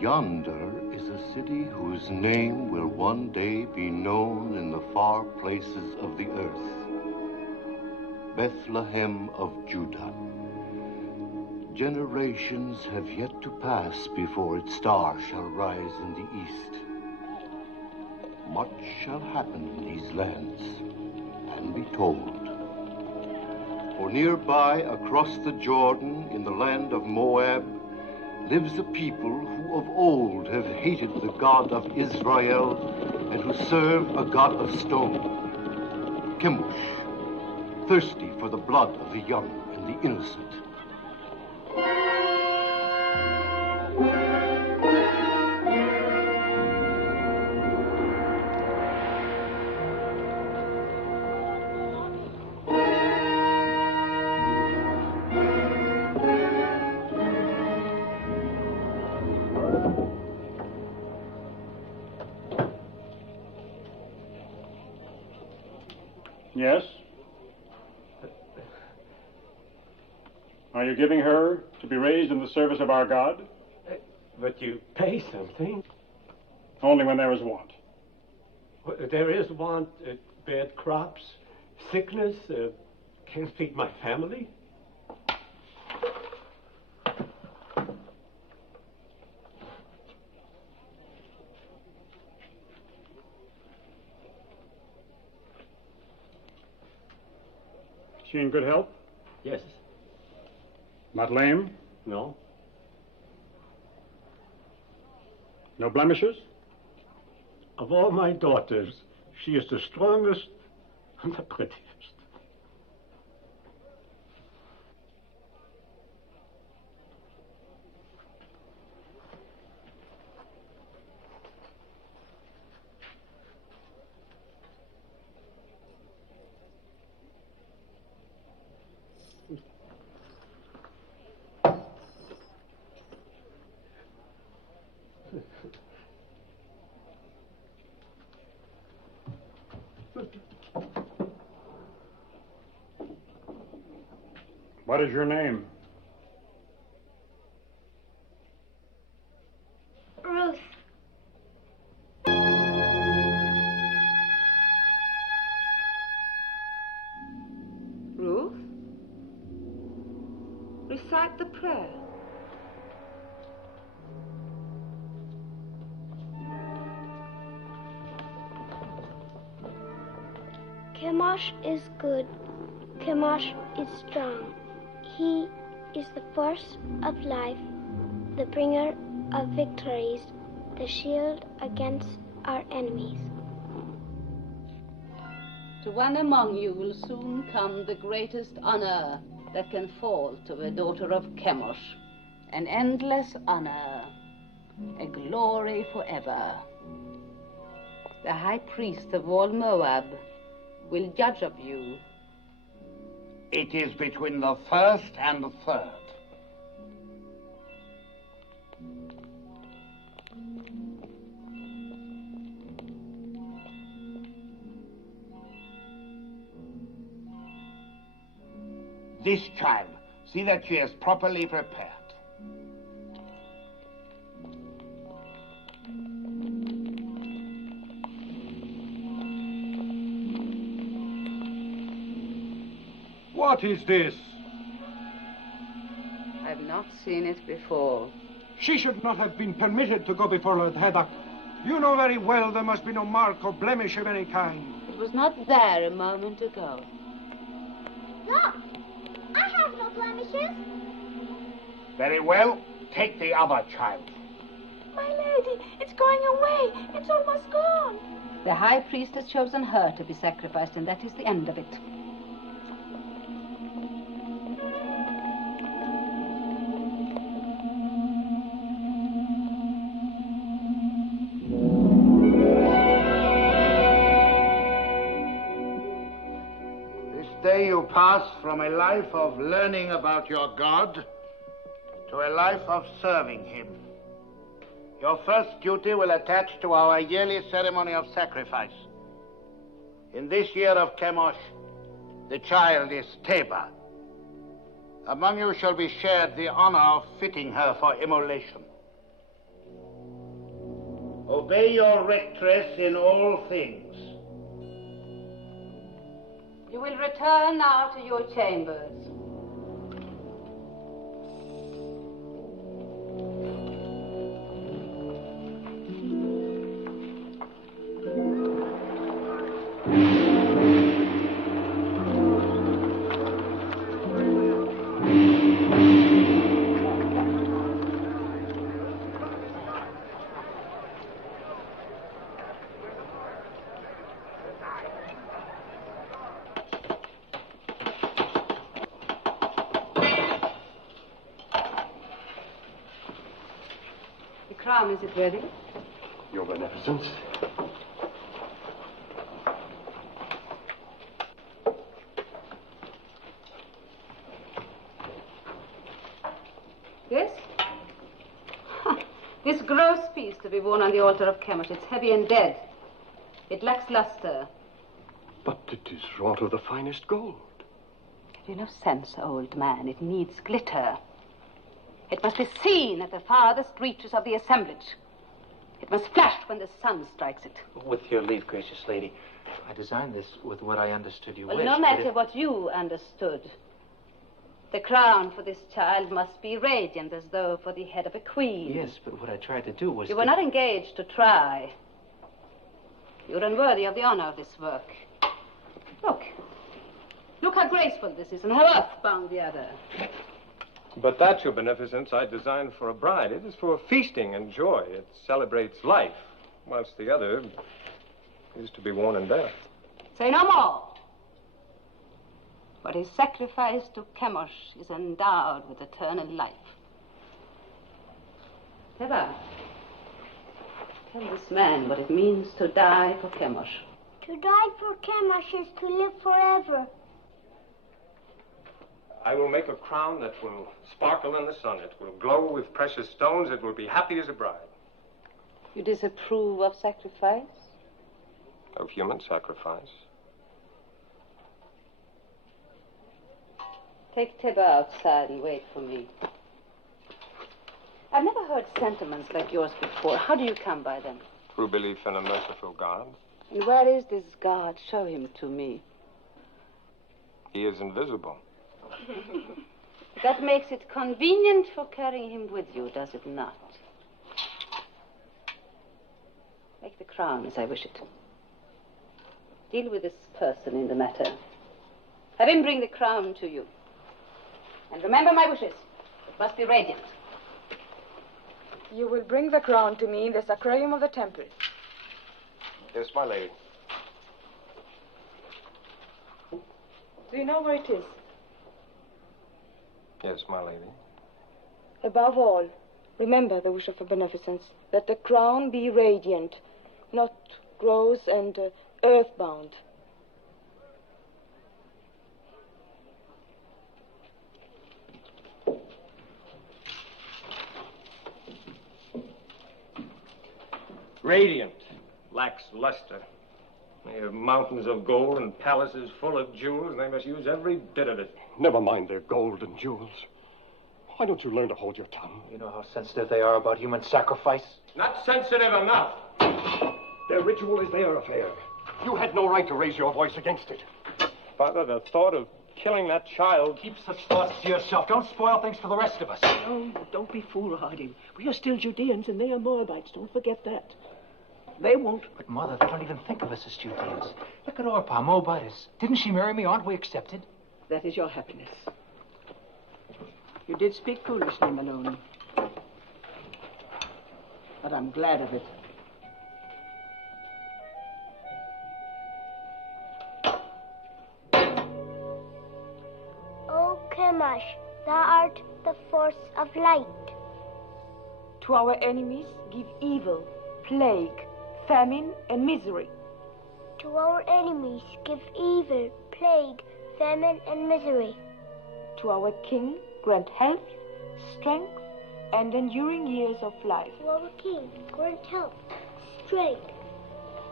Yonder is a city whose name will one day be known in the far places of the earth. Bethlehem of Judah. Generations have yet to pass before its star shall rise in the east. Much shall happen in these lands and be told. For nearby, across the Jordan, in the land of Moab, lives a people who of old have hated the God of Israel and who serve a God of stone, Chemosh, thirsty for the blood of the young and the innocent. Yes? Are you giving her to be raised in the service of our God? But you pay something. Only when there is want. There is want, bad crops, sickness, can't feed my family. Is she in good health? Yes. Not lame? No. No blemishes? Of all my daughters, she is the strongest and the prettiest. What is your name? Ruth. Ruth? Recite the prayer. Chemosh is good. Chemosh is strong. He is the force of life, the bringer of victories, the shield against our enemies. To one among you will soon come the greatest honor that can fall to a daughter of Chemosh, an endless honor, a glory forever. The high priest of all Moab will judge of you. It is between the first and the third. This child, see that she is properly prepared. What is this? I've not seen it before. She should not have been permitted to go before Lord Haddock. You know very well there must be no mark or blemish of any kind. It was not there a moment ago. Look! I have no blemishes. Very well, take the other child. My lady, it's going away. It's almost gone. The high priest has chosen her to be sacrificed, and that is the end of it. You pass from a life of learning about your God to a life of serving him. Your first duty will attach to our yearly ceremony of sacrifice. In this year of Chemosh, the child is Tabor. Among you shall be shared the honor of fitting her for immolation. Obey your rectress in all things. You will return now to your chambers. Is it ready? Your Beneficence. Yes? This gross piece to be worn on the altar of Chemosh. It's heavy and dead. It lacks luster. But it is wrought of the finest gold. Have you no sense, old man? It needs glitter. It must be seen at the farthest reaches of the assemblage. It must flash when the sun strikes it. With your leave, gracious lady, I designed this with what I understood you Well, wished. no matter what you understood. The crown for this child must be radiant, as though for the head of a queen. Yes, but what I tried to do was You were not engaged to try. You're unworthy of the honor of this work. Look. Look how graceful this is and how earthbound the other. But that, your Beneficence, I designed for a bride. It is for feasting and joy. It celebrates life, whilst the other is to be worn in death. Say no more. What is sacrificed to Chemosh is endowed with eternal life. Teba, tell this man what it means to die for Chemosh. To die for Chemosh is to live forever. I will make a crown that will sparkle in the sun. It will glow with precious stones. It will be happy as a bride. You disapprove of sacrifice? Of human sacrifice. Take Teba outside and wait for me. I've never heard sentiments like yours before. How do you come by them? Through belief in a merciful God. And where is this God? Show him to me. He is invisible. That makes it convenient for carrying him with you, does it not? Make the crown as I wish it. Deal with this person in the matter. Have him bring the crown to you. And remember my wishes. It must be radiant. You will bring the crown to me in the sacrarium of the temple. Yes, my lady. Do you know where it is? Yes, my lady. Above all, remember the wish of a beneficence, that the crown be radiant, not gross and earthbound. Radiant, lacks luster. They have mountains of gold and palaces full of jewels, and they must use every bit of it. Never mind their gold and jewels. Why don't you learn to hold your tongue? You know how sensitive they are about human sacrifice? Not sensitive enough. Their ritual is their affair. You had no right to raise your voice against it. Father, the thought of killing that child... Keep such thoughts to yourself. Don't spoil things for the rest of us. No, don't be foolhardy. We are still Judeans and they are Moabites. Don't forget that. They won't. But, Mother, they don't even think of us as Judeans. Look at Orpah, Moabitess. Didn't she marry me? Aren't we accepted? That is your happiness. You did speak foolishly, Maloney. But I'm glad of it. O Chemosh, thou art the force of light. To our enemies, give evil, plague, famine, and misery. To our enemies, give evil, plague, famine, and misery. To our king, grant health, strength, and enduring years of life. To our king, grant health, strength,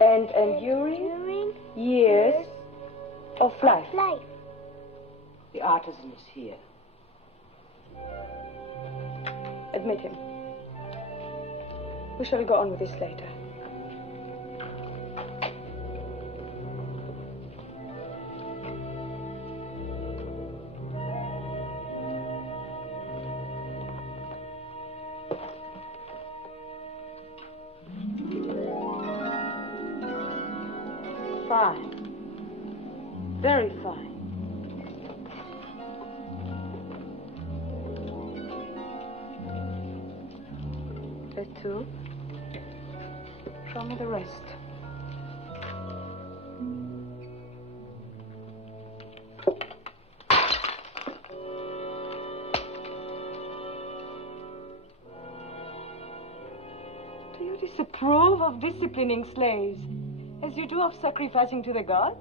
and enduring years of life. The artisan is here. Admit him. We shall go on with this later. Fine. Very fine. That too. Show me the rest. Do you disapprove of disciplining slaves as you do of sacrificing to the gods?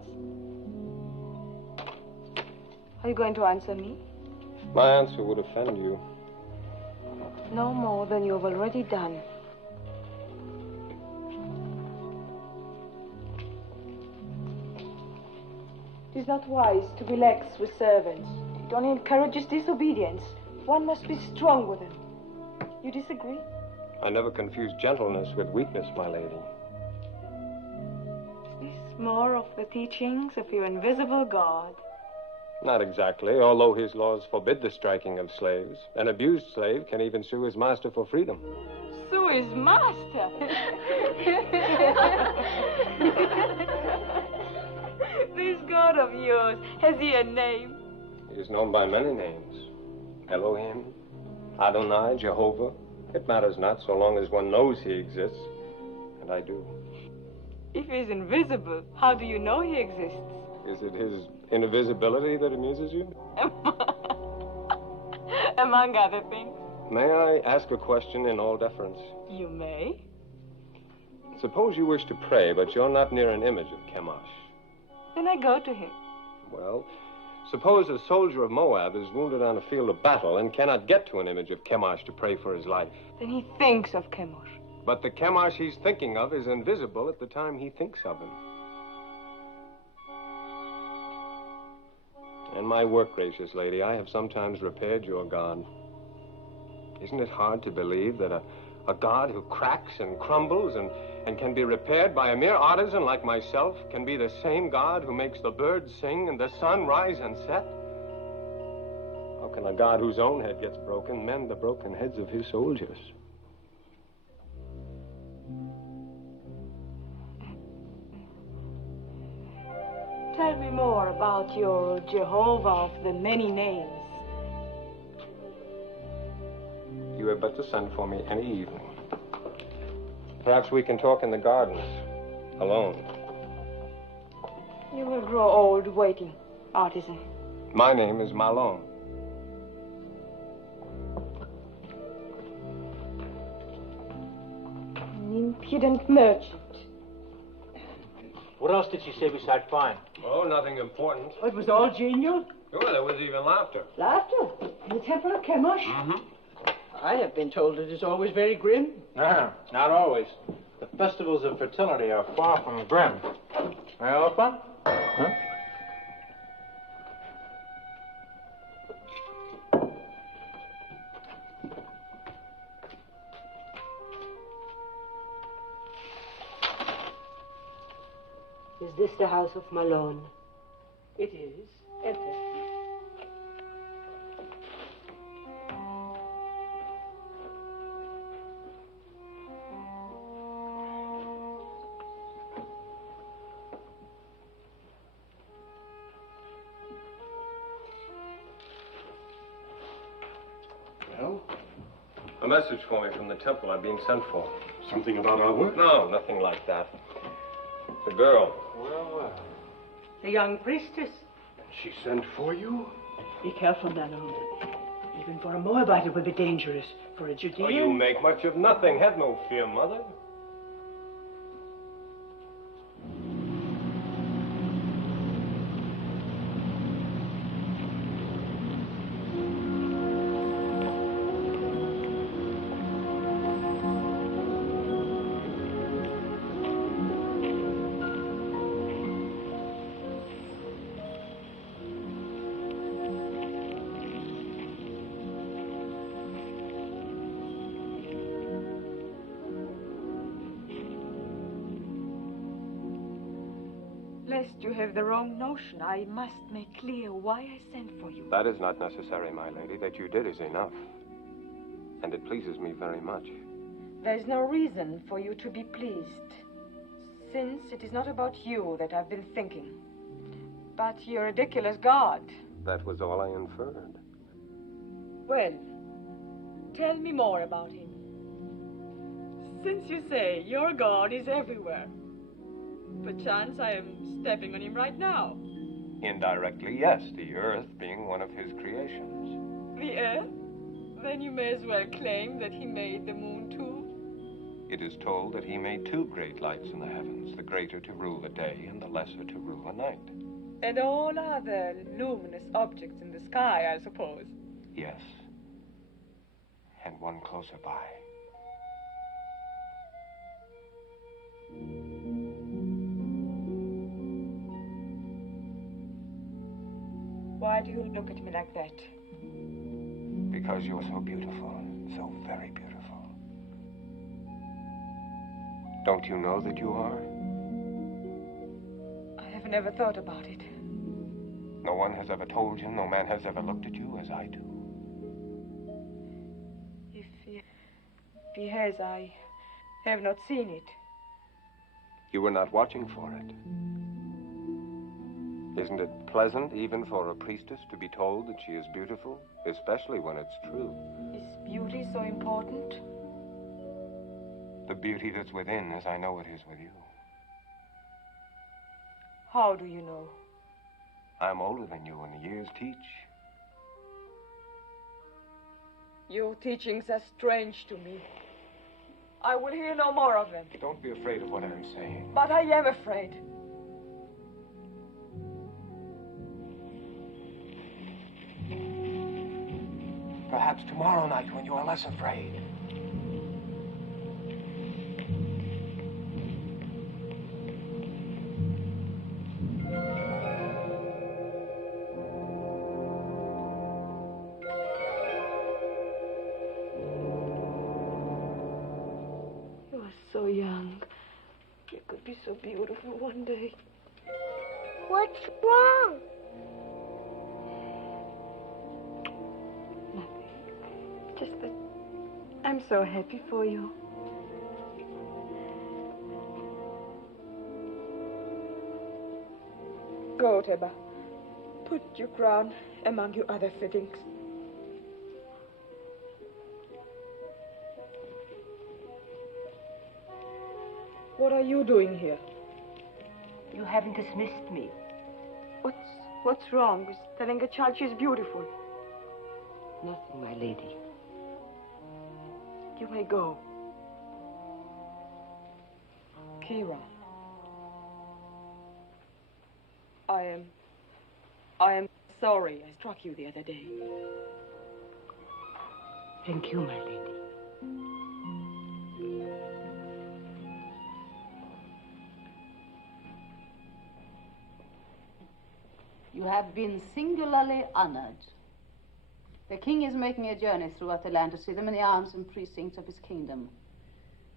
Are you going to answer me? My answer would offend you. No more than you've already done. It is not wise to be lax with servants. It only encourages disobedience. One must be strong with them. You disagree? I never confuse gentleness with weakness, my lady. Is this more of the teachings of your invisible God? Not exactly, although his laws forbid the striking of slaves. An abused slave can even sue his master for freedom. Sue his master? This God of yours, has he a name? He is known by many names. Elohim, Adonai, Jehovah. It matters not so long as one knows he exists. And I do. If he's invisible, how do you know he exists? Is it his invisibility that amuses you? Among other things. May I ask a question in all deference? You may. Suppose you wish to pray, but you're not near an image of Chemosh. Then I go to him. Well, suppose a soldier of Moab is wounded on a field of battle and cannot get to an image of Chemosh to pray for his life. Then he thinks of Chemosh. But the Chemosh he's thinking of is invisible at the time he thinks of him. In my work, gracious lady, I have sometimes repaired your God. Isn't it hard to believe that a God who cracks and crumbles and can be repaired by a mere artisan like myself can be the same God who makes the birds sing and the sun rise and set? How can a God whose own head gets broken mend the broken heads of his soldiers? Tell me more about your Jehovah of the many names. You have but to send for me any evening. Perhaps we can talk in the gardens, alone. You will grow old waiting, artisan. My name is Malone. An impudent merchant. What else did she say besides fine? Oh, nothing important. It was all genial. Sure, there was even laughter. Laughter? In the temple of Chemosh? Mm-hmm. I have been told it is always very grim. No, not always. The festivals of fertility are far from grim. May I open? Huh? Is this the house of Malone? It is. Enter. Well? A message for me from the temple. I'm being sent for. Something about our work? No, nothing like that. The girl. Well, well. The young priestess. She sent for you? Be careful, Malone. Even for a Moabite, it would be dangerous. For a Judean... Oh, you make much of nothing. Have no fear, Mother. Lest you have the wrong notion, I must make clear why I sent for you. That is not necessary, my lady. That you did is enough. And it pleases me very much. There's no reason for you to be pleased. since it is not about you that I've been thinking, but your ridiculous God. That was all I inferred. Well, tell me more about him. Since you say your God is everywhere, perchance I am stepping on him right now. Indirectly, yes, the earth being one of his creations. The earth? Then you may as well claim that he made the moon too. It is told that he made two great lights in the heavens, the greater to rule the day and the lesser to rule the night. And all other luminous objects in the sky, I suppose. Yes. And one closer by. Why do you look at me like that? Because you're so beautiful, so very beautiful. Don't you know that you are? I have never thought about it. No one has ever told you, no man has ever looked at you as I do. If he has, I have not seen it. You were not watching for it. Isn't it pleasant, even for a priestess, to be told that she is beautiful, especially when it's true? Is beauty so important? The beauty that's within, as I know it is with you. How do you know? I'm older than you, and the years teach. Your teachings are strange to me. I will hear no more of them. Don't be afraid of what I'm saying. But I am afraid. Perhaps tomorrow night when you are less afraid. You are so young. You could be so beautiful one day. What's wrong? Just that I'm so happy for you. Go, Teba. Put your crown among your other fittings. What are you doing here? You haven't dismissed me. What's wrong with telling a child she's beautiful? Nothing, my lady. You may go. Kira. I am sorry I struck you the other day. Thank you, my lady. You have been singularly honored. The king is making a journey throughout the land to see the many arms and precincts of his kingdom.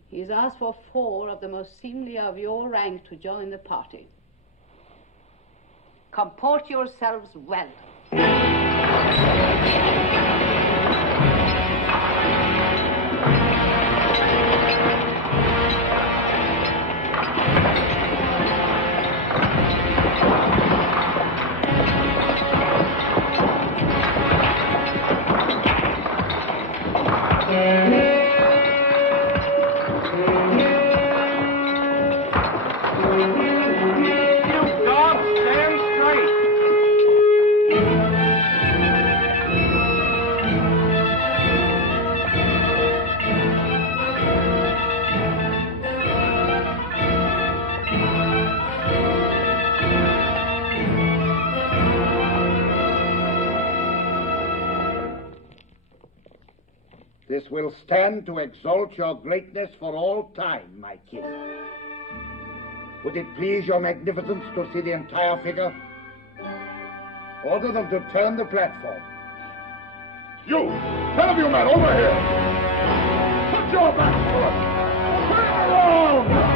He has asked for 4 of the most seemly of your rank to join the party. Comport yourselves well. This will stand to exalt your greatness for all time, my king. Would it please your magnificence to see the entire figure? Order them to turn the platform. You! 10 of you men, over here! Put your back foot! Turn around!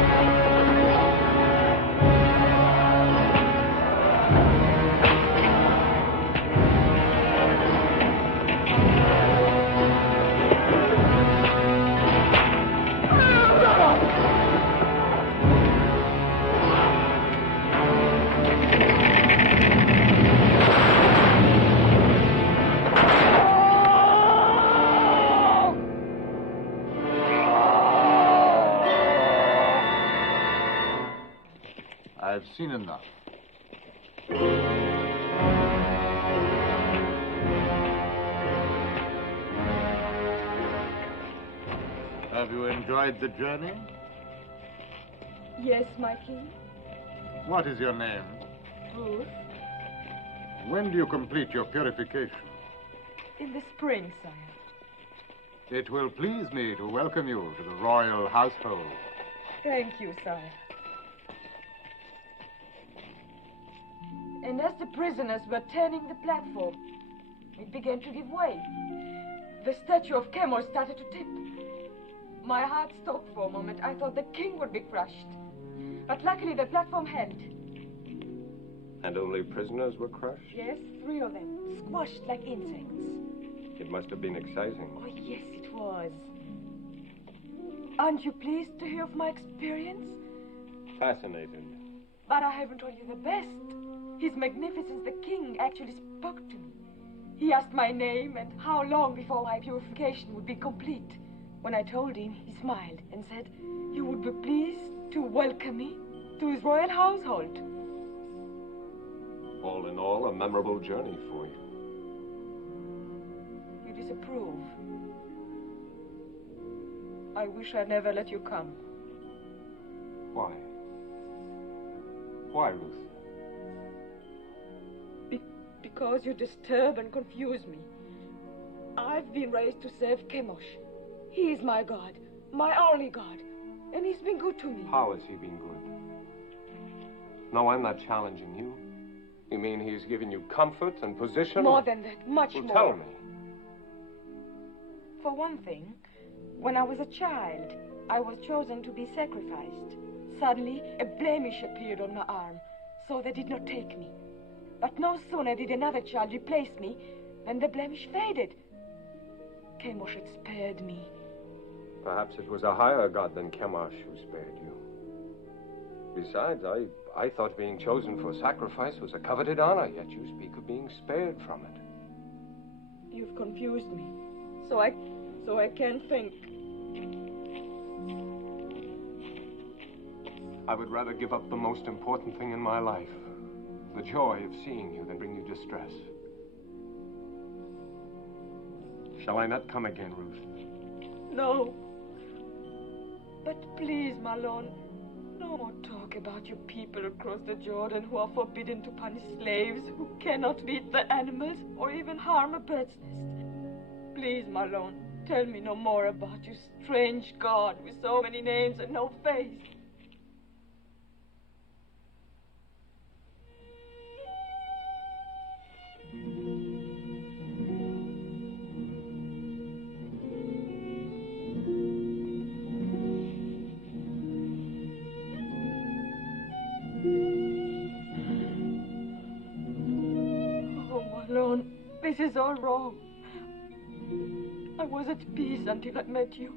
I've seen enough. Have you enjoyed the journey? Yes, my king. What is your name? Ruth. When do you complete your purification? In the spring, sire. It will please me to welcome you to the royal household. Thank you, sire. And as the prisoners were turning the platform, it began to give way. The statue of Chemosh started to tip. My heart stopped for a moment. I thought the king would be crushed. But luckily the platform held. And only prisoners were crushed? Yes, 3 of them, squashed like insects. It must have been exciting. Oh, yes, it was. Aren't you pleased to hear of my experience? Fascinated. But I haven't told you the best. His Magnificence the King actually spoke to me. He asked my name and how long before my purification would be complete. When I told him, he smiled and said, "You would be pleased to welcome me to his royal household." All in all, a memorable journey for you. You disapprove. I wish I'd never let you come. Why? Why, Ruth? Because you disturb and confuse me. I've been raised to serve Chemosh. He is my God, my only God, and he's been good to me. How has he been good? No, I'm not challenging you. You mean he's given you comfort and position? More than that, much well, more. Tell me. For one thing, when I was a child, I was chosen to be sacrificed. Suddenly, a blemish appeared on my arm, so they did not take me. But no sooner did another child replace me than the blemish faded. Chemosh had spared me. Perhaps it was a higher god than Chemosh who spared you. Besides, I thought being chosen for sacrifice was a coveted honor, yet you speak of being spared from it. You've confused me, so I can't think. I would rather give up the most important thing in my life, the joy of seeing you, than bring you distress. Shall I not come again, Ruth? No. But please, my lord, no more talk about your people across the Jordan who are forbidden to punish slaves, who cannot beat the animals or even harm a bird's nest. Please, my lord, tell me no more about your strange God with so many names and no face. This is all wrong. I was at peace until I met you.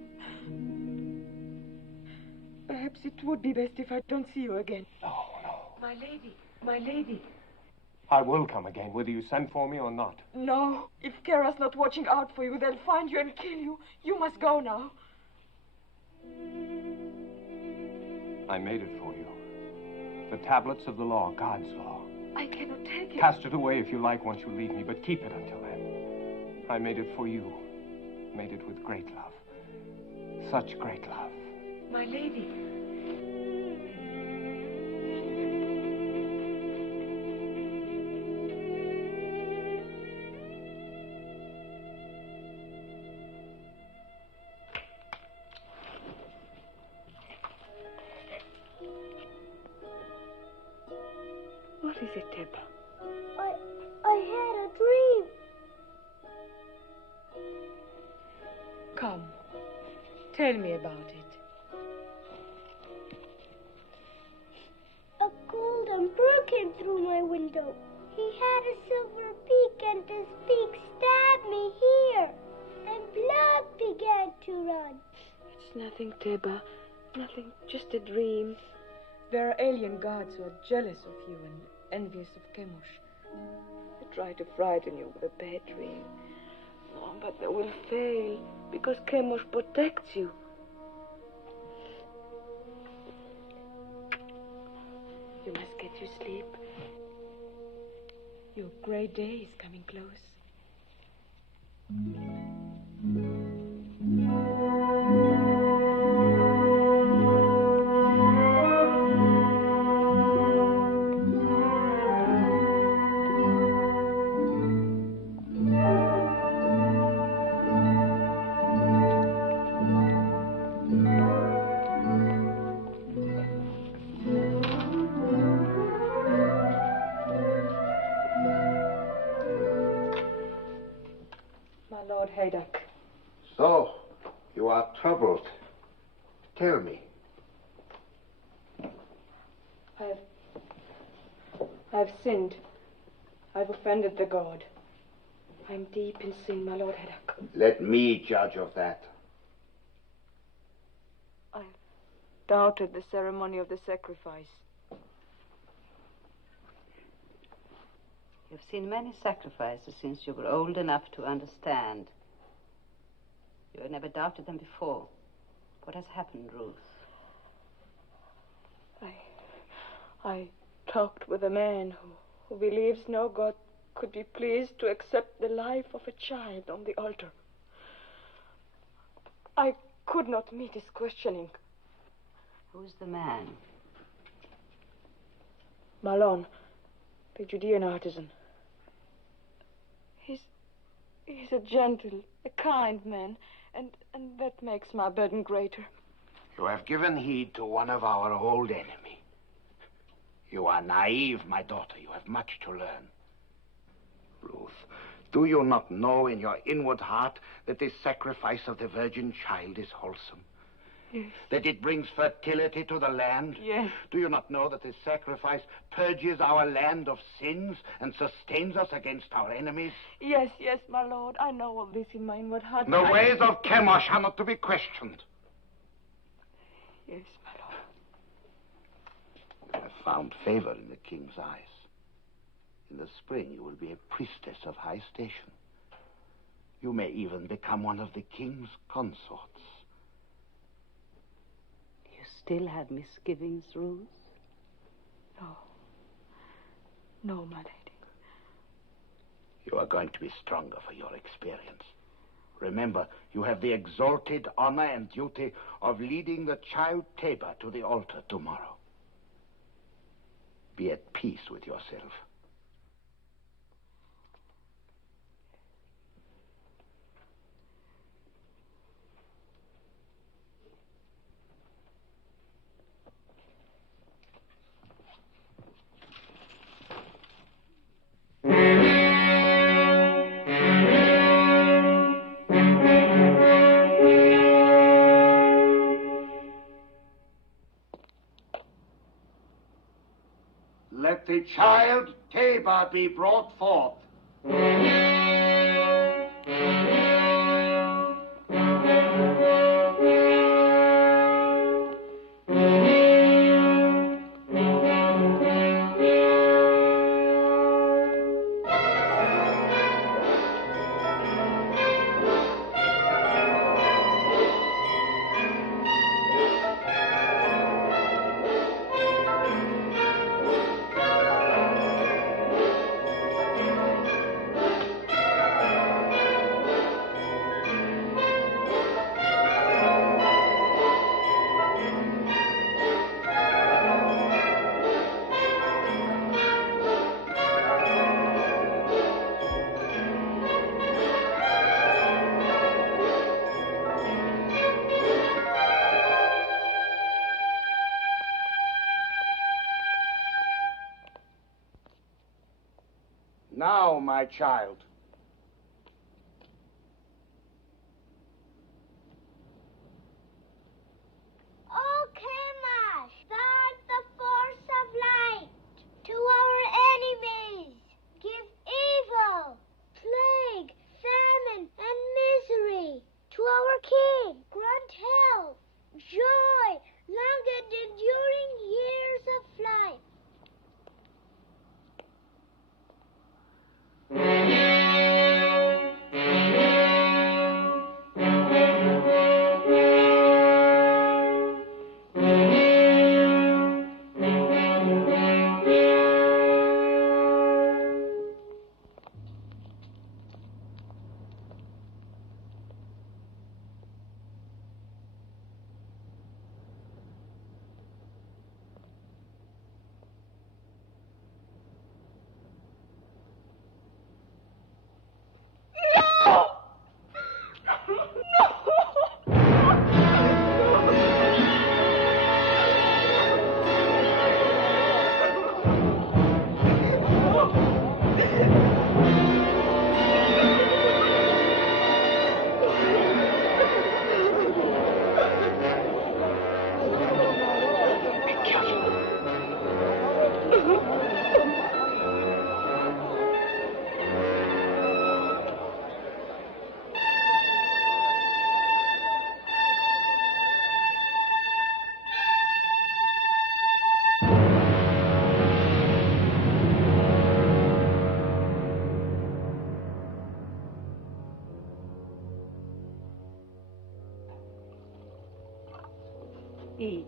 Perhaps it would be best if I don't see you again. No. My lady, my lady. I will come again, whether you send for me or not. No. If Kara's not watching out for you, they'll find you and kill you. You must go now. I made it for you. The tablets of the law, God's law. I cannot take it. Cast it away if you like once you leave me, but keep it until then. I made it for you. Made it with great love. Such great love. My lady. What is it, Teba? I had a dream. Come. Tell me about it. A golden bird came through my window. He had a silver beak, and his beak stabbed me here. And blood began to run. It's nothing, Teba. Nothing. Just a dream. There are alien gods who are jealous of you and envious of Chemosh. They try to frighten you with a bad dream. Oh, but they will fail, because Chemosh protects you. You must get your sleep. Your great day is coming close. Lord Haydock. So, you are troubled. Tell me. I've sinned. I've offended the God. I'm deep in sin, my Lord Haydock. Let me judge of that. I've doubted the ceremony of the sacrifice. You've seen many sacrifices since you were old enough to understand. You had never doubted them before. What has happened, Ruth? I talked with a man who believes no God could be pleased to accept the life of a child on the altar. I could not meet his questioning. Who's the man? Malon, the Judean artisan. He's a gentle, a kind man, and that makes my burden greater. You have given heed to one of our old enemies. You are naive, my daughter. You have much to learn. Ruth, do you not know in your inward heart that this sacrifice of the virgin child is wholesome? Yes. That it brings fertility to the land? Yes. Do you not know that this sacrifice purges our land of sins and sustains us against our enemies? Yes, my Lord. I know all this in my inward heart. The ways of Chemosh are not to be questioned. Yes, my Lord. You have found favor in the king's eyes. In the spring, you will be a priestess of high station. You may even become one of the king's consorts. You still have misgivings, Ruth? No, my lady. You are going to be stronger for your experience. Remember, you have the exalted honor and duty of leading the child Tabor to the altar tomorrow. Be at peace with yourself. Let the child Tabor be brought forth. Now, my child. O Chemosh, thou art the force of light to our enemies. Give evil, plague, famine, and misery to our king. Grant health, joy, long and enduring years of life. Eat.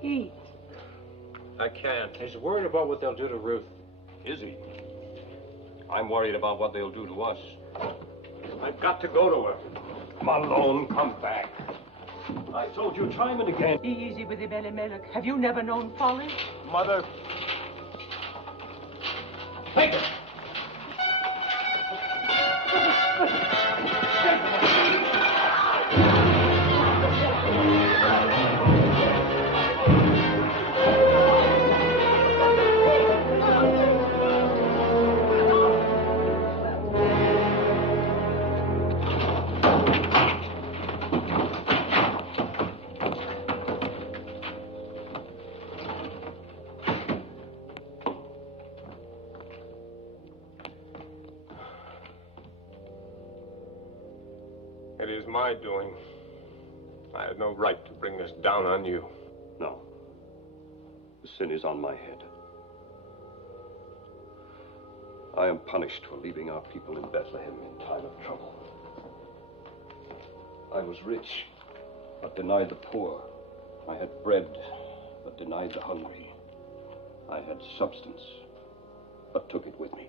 Eat. I can't. He's worried about what they'll do to Ruth. Is he? I'm worried about what they'll do to us. I've got to go to her. Malone, come back. I told you time and again. Be easy with him, Elimelech. Have you never known folly? Mother. Take it! It is my doing. I had no right to bring this down on you. No. The sin is on my head. I am punished for leaving our people in Bethlehem in time of trouble. I was rich, but denied the poor. I had bread, but denied the hungry. I had substance, but took it with me.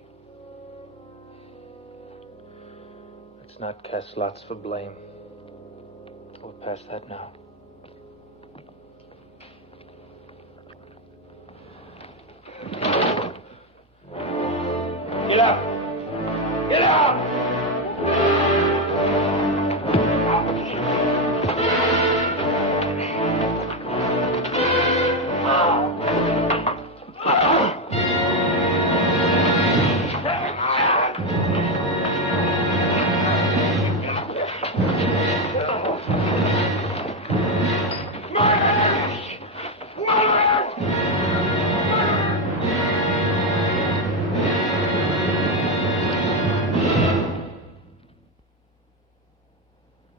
Let's not cast lots for blame. We're past that now. Get up! Get up!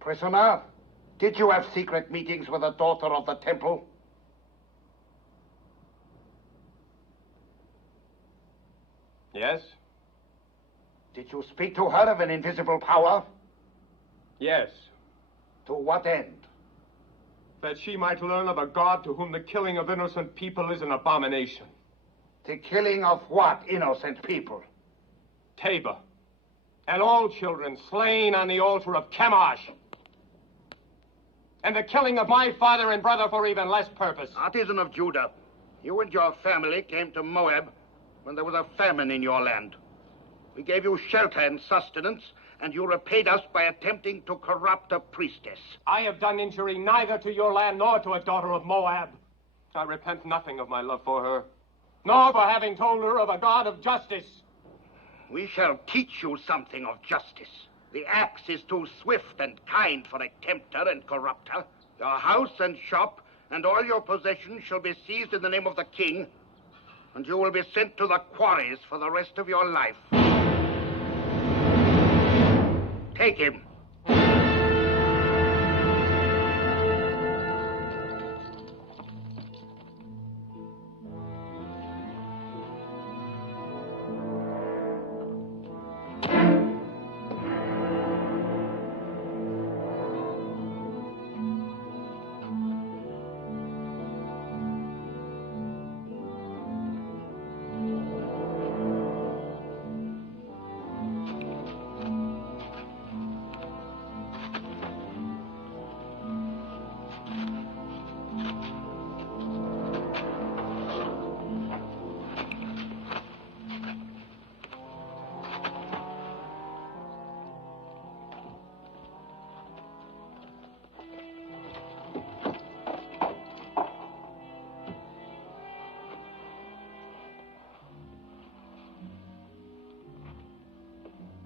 Prisoner, did you have secret meetings with the daughter of the temple? Yes? Did you speak to her of an invisible power? Yes. To what end? That she might learn of a God to whom the killing of innocent people is an abomination. The killing of what innocent people? Tabor. And all children slain on the altar of Chemosh. And the killing of my father and brother for even less purpose. Artisan of Judah, you and your family came to Moab when there was a famine in your land. We gave you shelter and sustenance, and you repaid us by attempting to corrupt a priestess. I have done injury neither to your land nor to a daughter of Moab. I repent nothing of my love for her, nor for having told her of a God of justice. We shall teach you something of justice. The axe is too swift and kind for a tempter and corrupter. Your house and shop and all your possessions shall be seized in the name of the king, and you will be sent to the quarries for the rest of your life. Take him.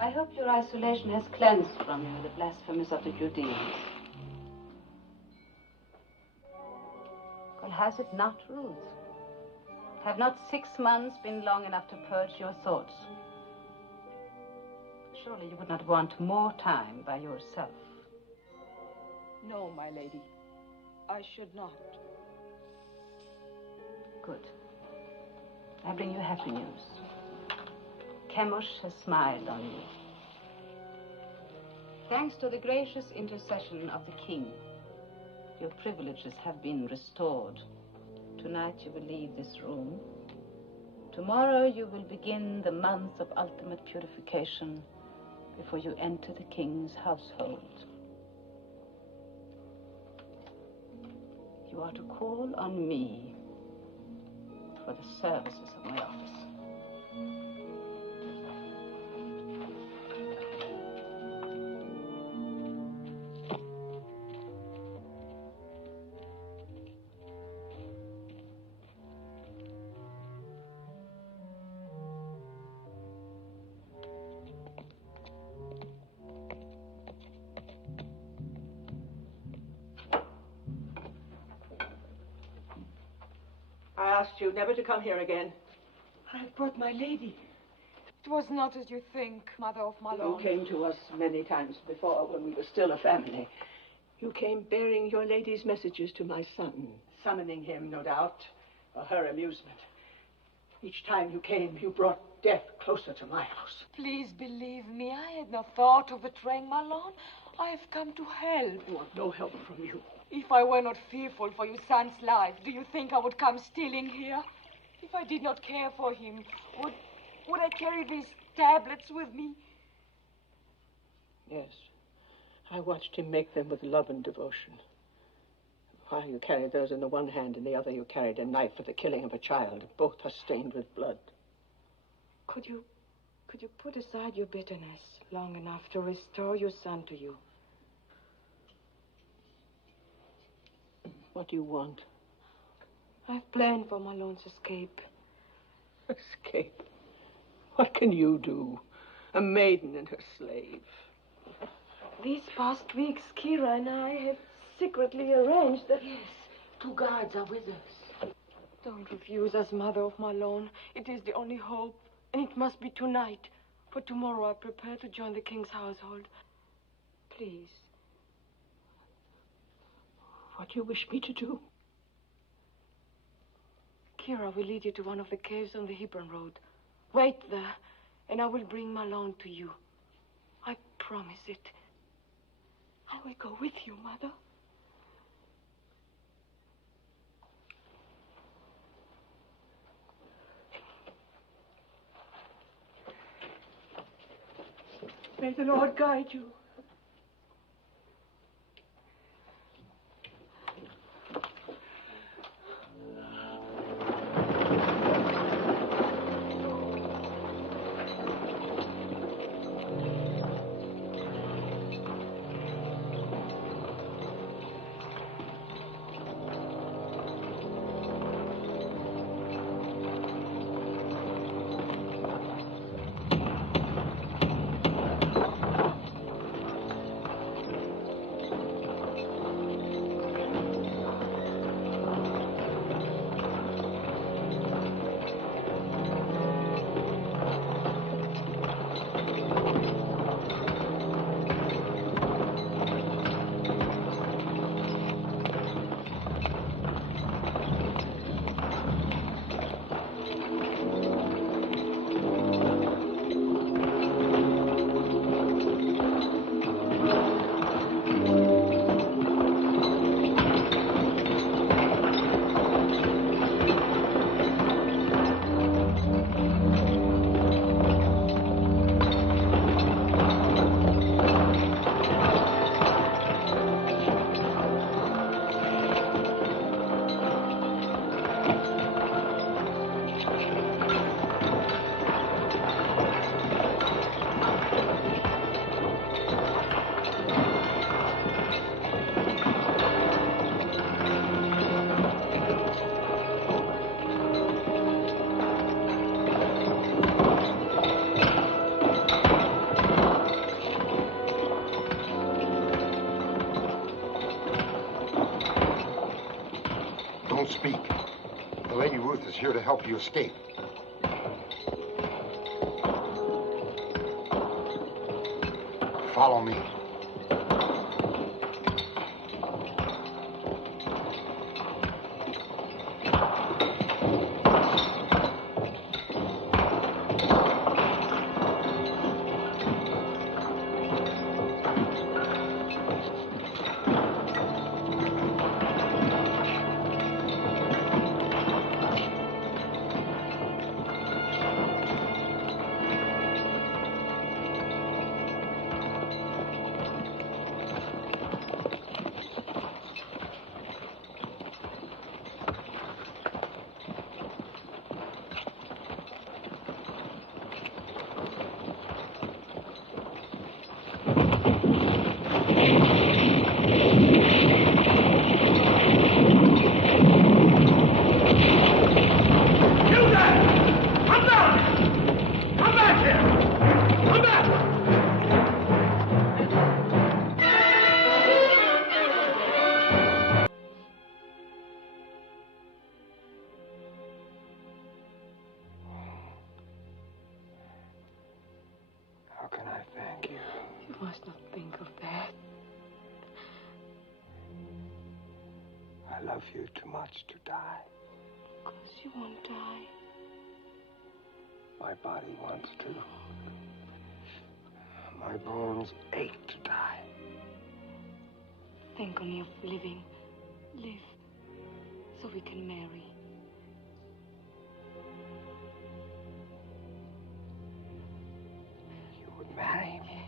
I hope your isolation has cleansed from you the blasphemies of the Judeans. Well, has it not, Ruth? Have not 6 months been long enough to purge your thoughts? Surely you would not want more time by yourself. No, my lady. I should not. Good. I bring you happy news. Chemosh has smiled on you. Thanks to the gracious intercession of the king, Your privileges have been restored. Tonight you will leave this room. Tomorrow you will begin the month of ultimate purification before you enter the king's household. You are to call on me for the services of my office. I asked you never to come here again. I have brought my lady. It was not as you think, Mother of my You Lord. came to us many times before when we were still a family. You came bearing your lady's messages to my son, summoning him, no doubt, for her amusement. Each time you came, you brought death closer to my house. Please believe me, I had no thought of betraying my Lord. I have come to help. I want no help from you. If I were not fearful for your son's life, do you think I would come stealing here? If I did not care for him, would I carry these tablets with me? Yes. I watched him make them with love and devotion. While you carried those in the one hand, in the other you carried a knife for the killing of a child. Both are stained with blood. Could you put aside your bitterness long enough to restore your son to you? What do you want? I've planned for my Lord's escape. Escape? What can you do? A maiden and her slave. These past weeks, Kira and I have secretly arranged that... Yes, 2 guards are with us. Don't refuse us, Mother of my Lord. It is the only hope, and it must be tonight. For tomorrow I prepare to join the king's household. Please. What do you wish me to do? Kira will lead you to one of the caves on the Hebron road. Wait there, and I will bring Malone to you. I promise it. I will go with you, Mother. May the Lord guide you. Don't speak. The Lady Ruth is here to help you escape. Follow me. must not think of that. I love you too much to die. Of course you won't die. My body wants to. My bones ache to die. Think only of living. Live, so we can marry. You would marry me?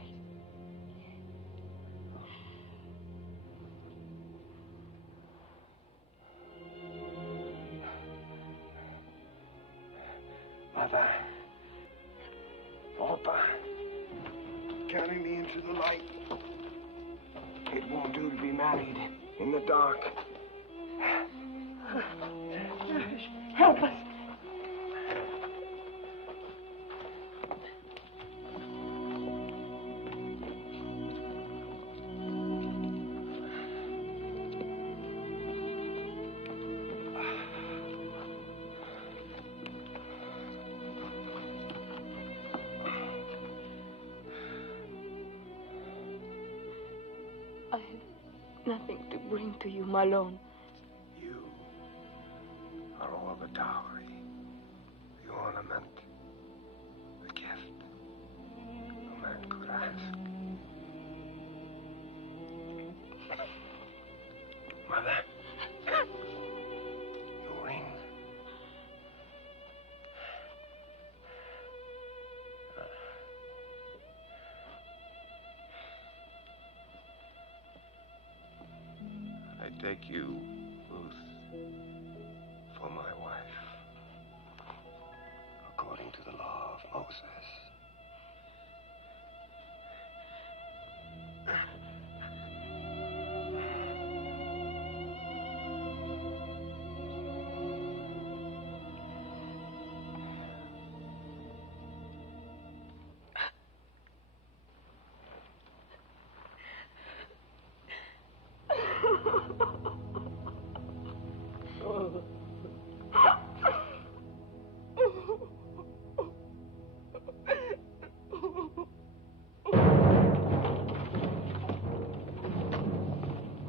Mother. Papa. Carry me into the light. It won't do to be married in the dark. Help us. I have nothing to bring to you, Malone. You are all the dowry, the ornament, the gift a man could ask. Mother, your ring. I take you, Ruth, for my wife, according to the law of Moses.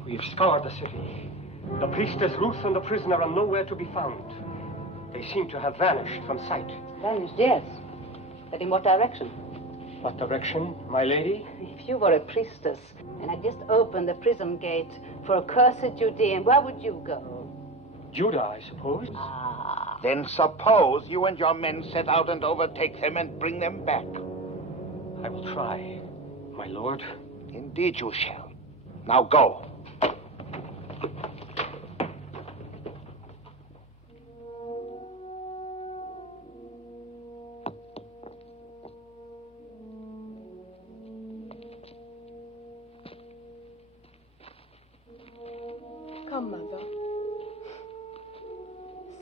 We've scoured the city. The priestess Ruth and the prisoner are nowhere to be found. They seem to have vanished from sight. Vanished, yes. But in what direction? What direction, my lady? If you were a priestess and had just opened the prison gate for a cursed Judean, where would you go? Judah, I suppose. Then suppose you and your men set out and overtake them and bring them back. I will try, my lord. Indeed you shall. Now go. Come, Mother.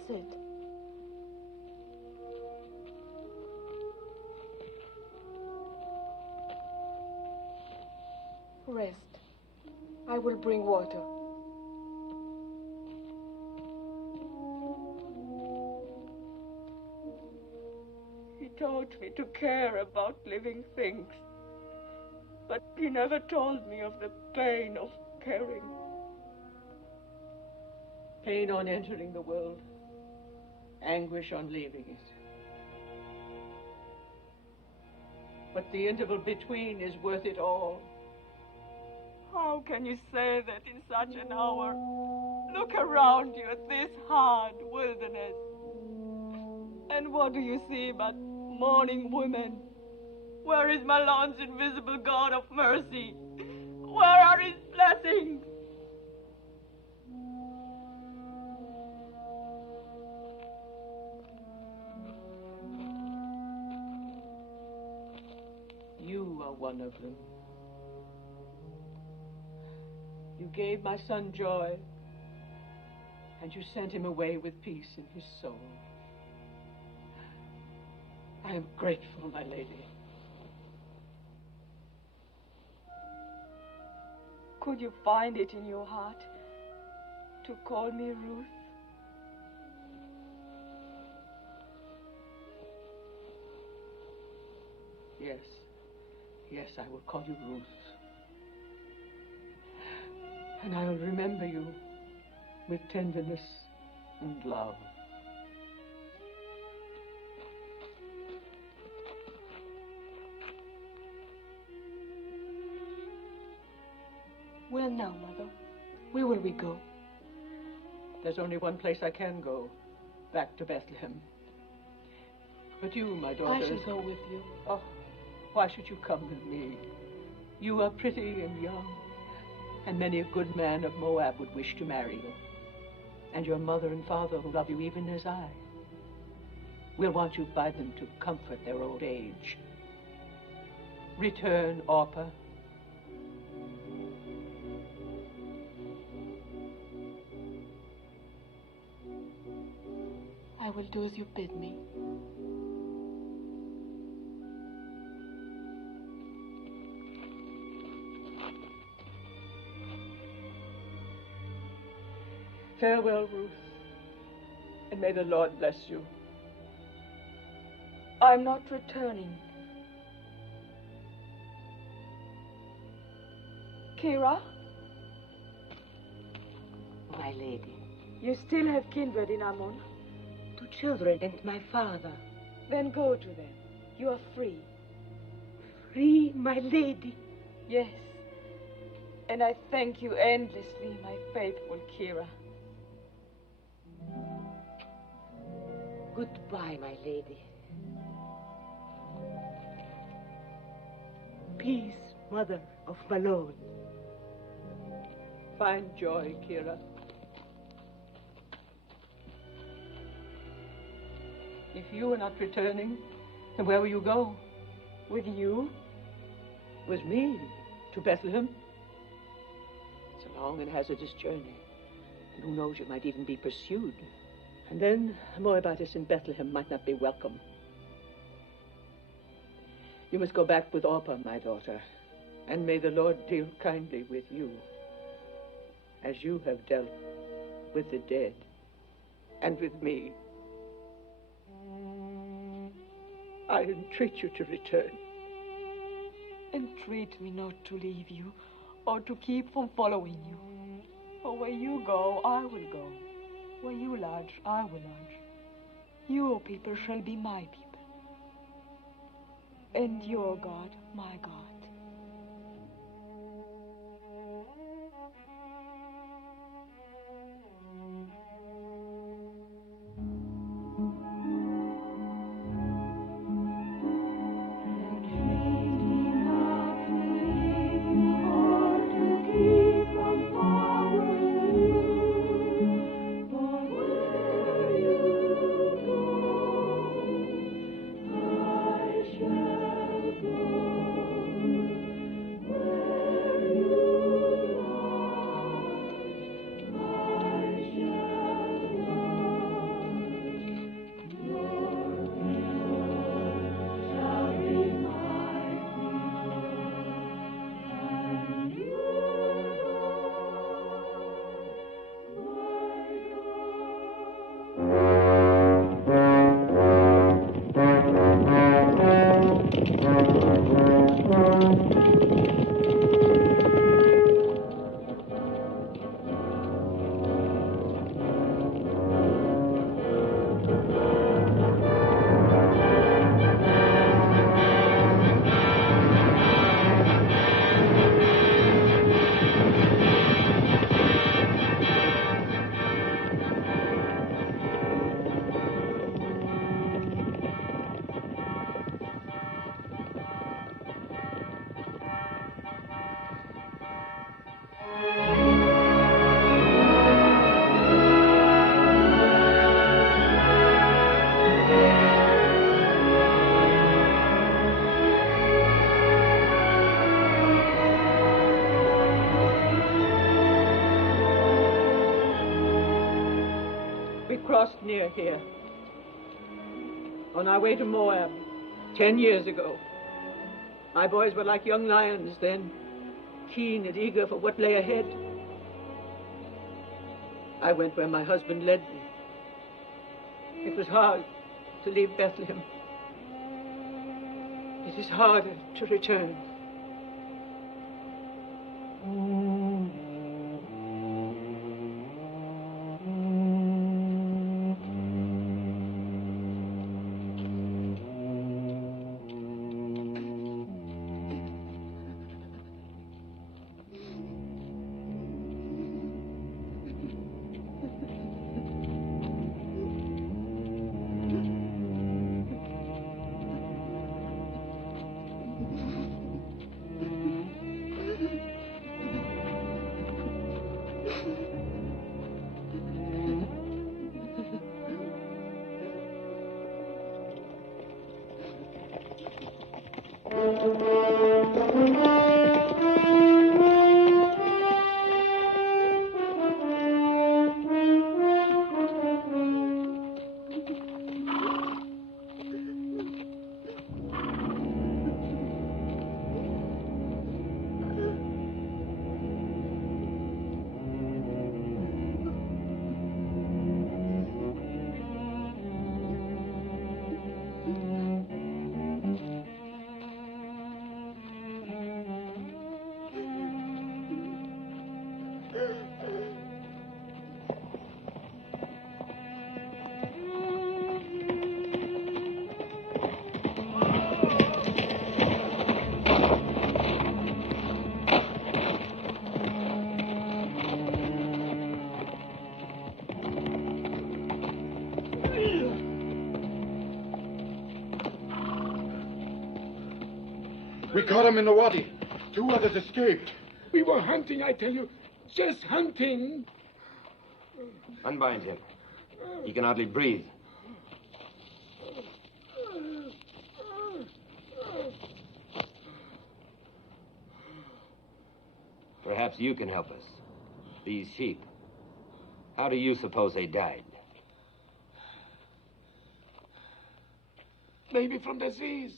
Sit. Rest. I will bring water. He taught me to care about living things, but he never told me of the pain of caring. Pain on entering the world, anguish on leaving it. But the interval between is worth it all. How can you say that in such an hour? Look around you at this hard wilderness. And what do you see but mourning women? Where is Malone's invisible God of mercy? Where are his blessings? You are one of them. You gave my son joy, and you sent him away with peace in his soul. I am grateful, my lady. Could you find it in your heart to call me Ruth? Yes. Yes, I will call you Ruth. And I'll remember you with tenderness and love. Where now, Mother? Where will we go? There's only one place I can go. Back to Bethlehem. But you, my daughter... I shall go with you. Oh, why should you come with me? You are pretty and young, and many a good man of Moab would wish to marry you. And your mother and father who love you even as I will want you by them to comfort their old age. Return, Orpah. I will do as you bid me. Farewell, Ruth, and may the Lord bless you. I'm not returning. Kira? My lady. You still have kindred in Ammon? 2 children and my father. Then go to them. You are free. Free, my lady? Yes. And I thank you endlessly, my faithful Kira. Goodbye, my lady. Peace, mother of Malone. Find joy, Kira. If you were not returning, then where will you go? With you? With me? To Bethlehem? It's a long and hazardous journey. And who knows, you might even be pursued. And then a Moabitess in Bethlehem might not be welcome. You must go back with Orpah, my daughter. And may the Lord deal kindly with you, as you have dealt with the dead and with me. I entreat you to return. Entreat me not to leave you, or to keep from following you. For where you go, I will go. Where you lodge, I will lodge. Your people shall be my people, and your God, my God. Crossed near here, on our way to Moab, 10 years ago. My boys were like young lions then, keen and eager for what lay ahead. I went where my husband led me. It was hard to leave Bethlehem. It is harder to return. We caught him in the wadi. 2 others escaped. We were hunting, I tell you. Just hunting. Unbind him. He can hardly breathe. Perhaps you can help us. These sheep. How do you suppose they died? Maybe from disease.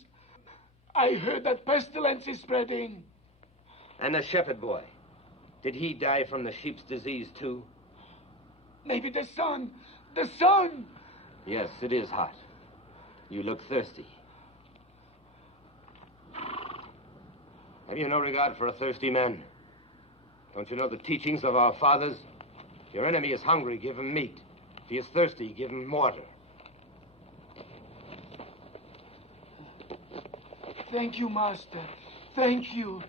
I heard that pestilence is spreading. And the shepherd boy. Did he die from the sheep's disease too? Maybe the sun. The sun! Yes, it is hot. You look thirsty. Have you no regard for a thirsty man? Don't you know the teachings of our fathers? If your enemy is hungry, give him meat. If he is thirsty, give him water. Thank you, Master. Thank you.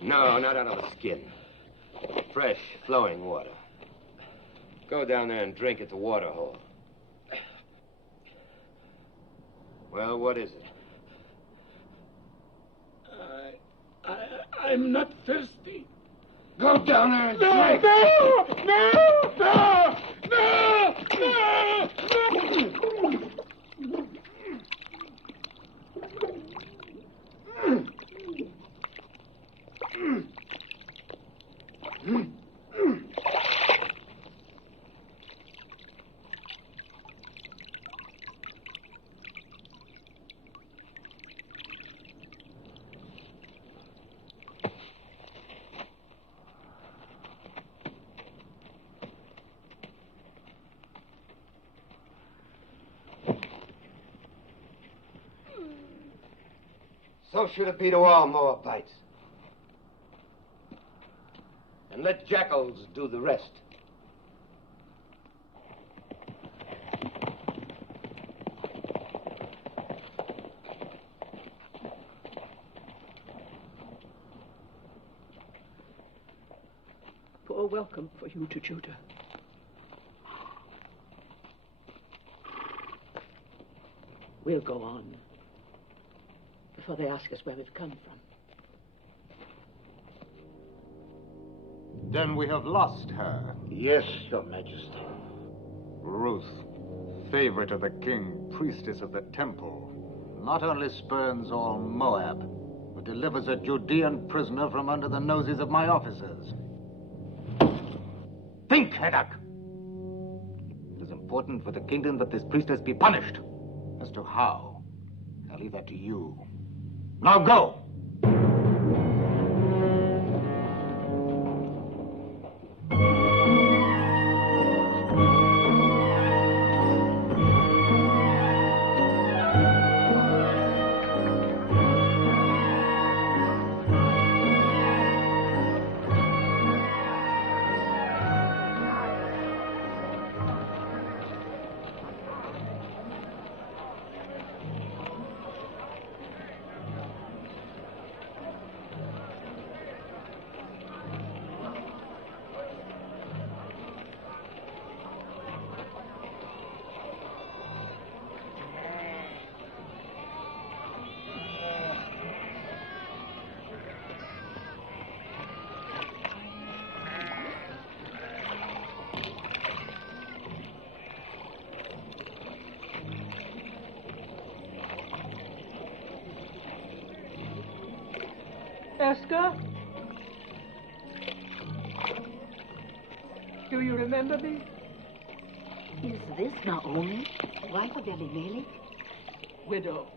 No, not out of the skin. Fresh, flowing water. Go down there and drink at the water hole. Well, what is it? I'm not thirsty. Go down there and drink. So should it be to all Moabites. And let jackals do the rest. Poor welcome for you to Judah. We'll go on before they ask us where we've come from. Then we have lost her. Yes, Your Majesty. Ruth, favorite of the king, priestess of the temple, not only spurns all Moab, but delivers a Judean prisoner from under the noses of my officers. Think, Heddak! It is important for the kingdom that this priestess be punished. As to how, I'll leave that to you. Now go! Esther? Do you remember me? Is this Naomi, wife of Elimelech? Widow.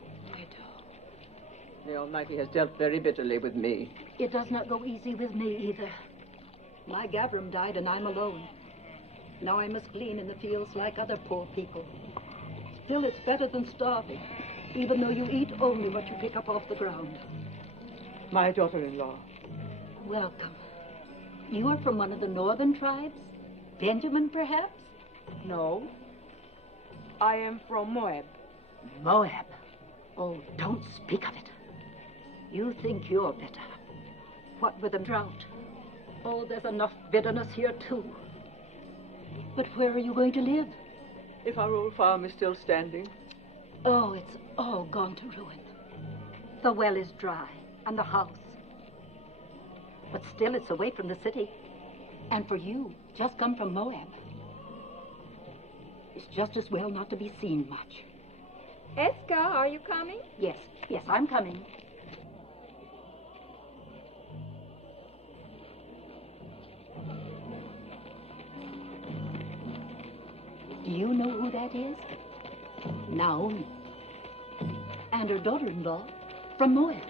The Almighty has dealt very bitterly with me. It does not go easy with me either. My Gavram died and I'm alone. Now I must glean in the fields like other poor people. Still, it's better than starving, even though you eat only what you pick up off the ground. My daughter-in-law. Welcome. You are from one of the northern tribes? Benjamin, perhaps? No. I am from Moab. Moab? Oh, don't speak of it. You think you're better. What with the drought? Oh, there's enough bitterness here, too. But where are you going to live? If our old farm is still standing. Oh, it's all gone to ruin. The well is dry, and the house. But still, it's away from the city. And for you, just come from Moab. It's just as well not to be seen much. Eska, are you coming? Yes, I'm coming. Do you know who that is? Naomi. And her daughter-in-law from Moab.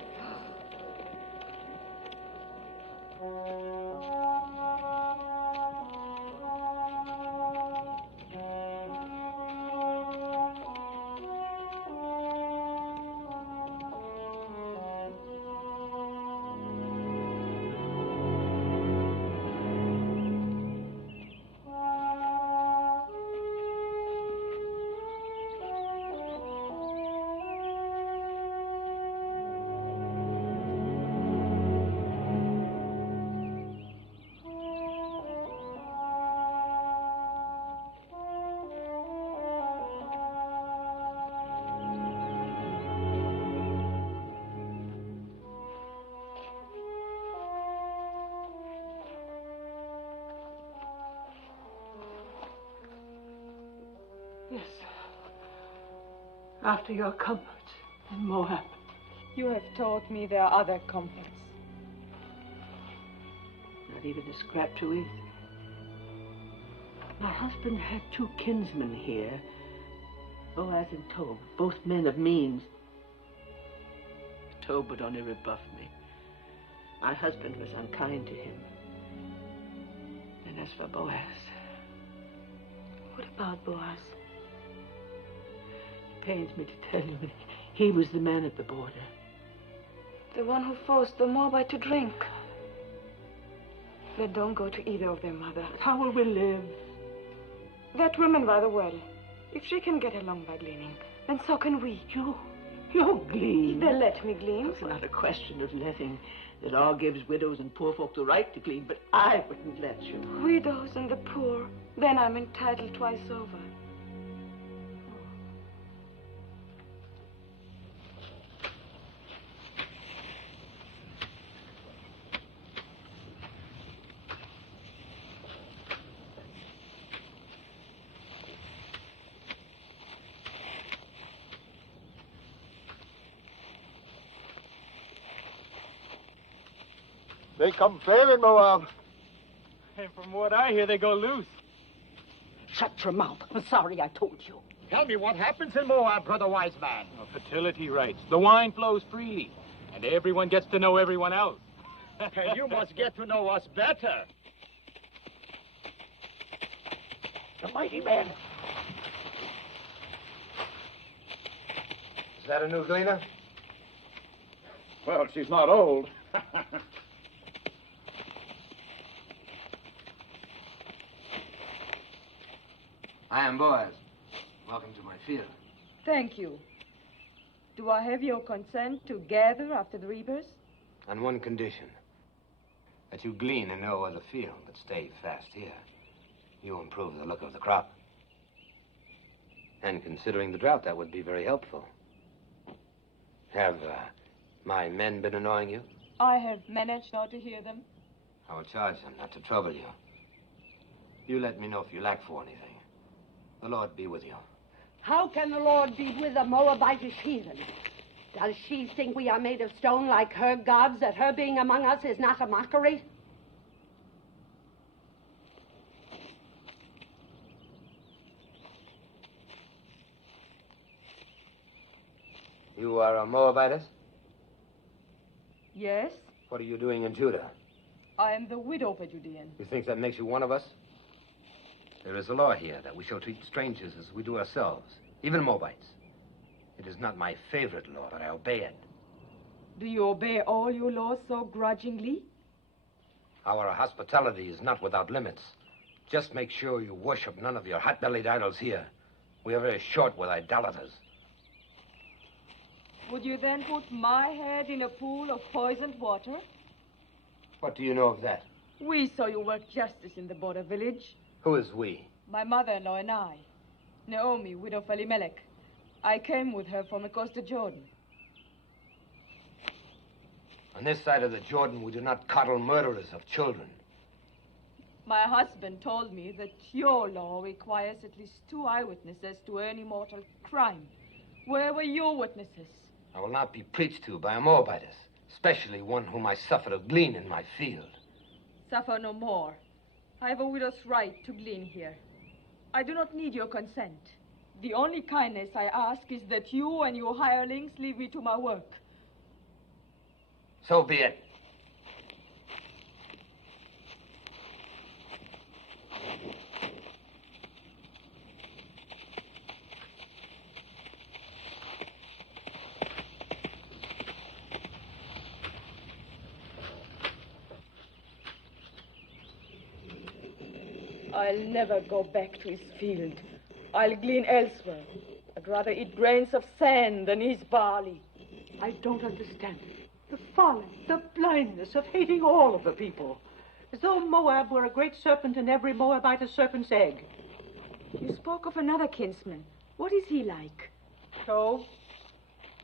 Yes. After your comforts in Moab. You have taught me there are other comforts. Not even a scrap to eat. My husband had 2 kinsmen here, Boaz and Tob, both men of means. Tob would only rebuff me. My husband was unkind to him. And as for Boaz... What about Boaz? It pains me to tell you, but he was the man at the border. The one who forced the Moabite to drink. Then don't go to either of them, Mother. How will we live? That woman by the well. If she can get along by gleaning, then so can we. You'll glean. They'll let me glean. It's not a question of letting. The law gives widows and poor folk the right to glean, but I wouldn't let you. Widows and the poor. Then I'm entitled twice over. They come flailing, Moab. And from what I hear, they go loose. Shut your mouth. I'm sorry I told you. Tell me what happens in Moab, brother wise man. Fertility rights. The wine flows freely, and everyone gets to know everyone else. And you must get to know us better. The mighty man. Is that a new gleaner? Well, she's not old. I am Boaz. Welcome to my field. Thank you. Do I have your consent to gather after the reapers? On one condition. That you glean in no other field, but stay fast here. You improve the look of the crop. And considering the drought, that would be very helpful. Have my men been annoying you? I have managed not to hear them. I will charge them not to trouble you. You let me know if you lack for anything. The Lord be with you. How can the Lord be with a Moabitish heathen? Does she think we are made of stone like her gods, that her being among us is not a mockery? You are a Moabitess? Yes, What are you doing in Judah? I am the widow of a Judean. You think that makes you one of us? There is a law here that we shall treat strangers as we do ourselves, even Moabites. It is not my favorite law, but I obey it. Do you obey all your laws so grudgingly? Our hospitality is not without limits. Just make sure you worship none of your hot-bellied idols here. We are very short with idolaters. Would you then put my head in a pool of poisoned water? What do you know of that? We saw you work justice in the border village. Who is we? My mother-in-law and I. Naomi, widow of Elimelech. I came with her from across the Jordan. On this side of the Jordan, we do not coddle murderers of children. My husband told me that your law requires at least 2 eyewitnesses to any mortal crime. Where were your witnesses? I will not be preached to by a Moabitess, especially one whom I suffer to glean in my field. Suffer no more. I have a widow's right to glean here. I do not need your consent. The only kindness I ask is that you and your hirelings leave me to my work. So be it. I'll never go back to his field. I'll glean elsewhere. I'd rather eat grains of sand than his barley. I don't understand it. The folly, the blindness of hating all of the people. As though Moab were a great serpent and every Moabite a serpent's egg. You spoke of another kinsman. What is he like? So,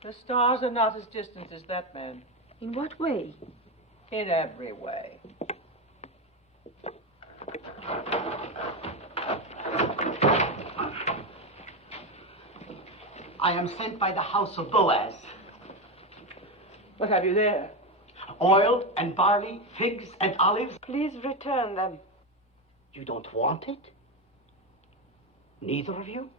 the stars are not as distant as that man. In what way? In every way. I am sent by the house of Boaz. What have you there? Oil and barley, figs and olives. Please return them. You don't want it? Neither of you?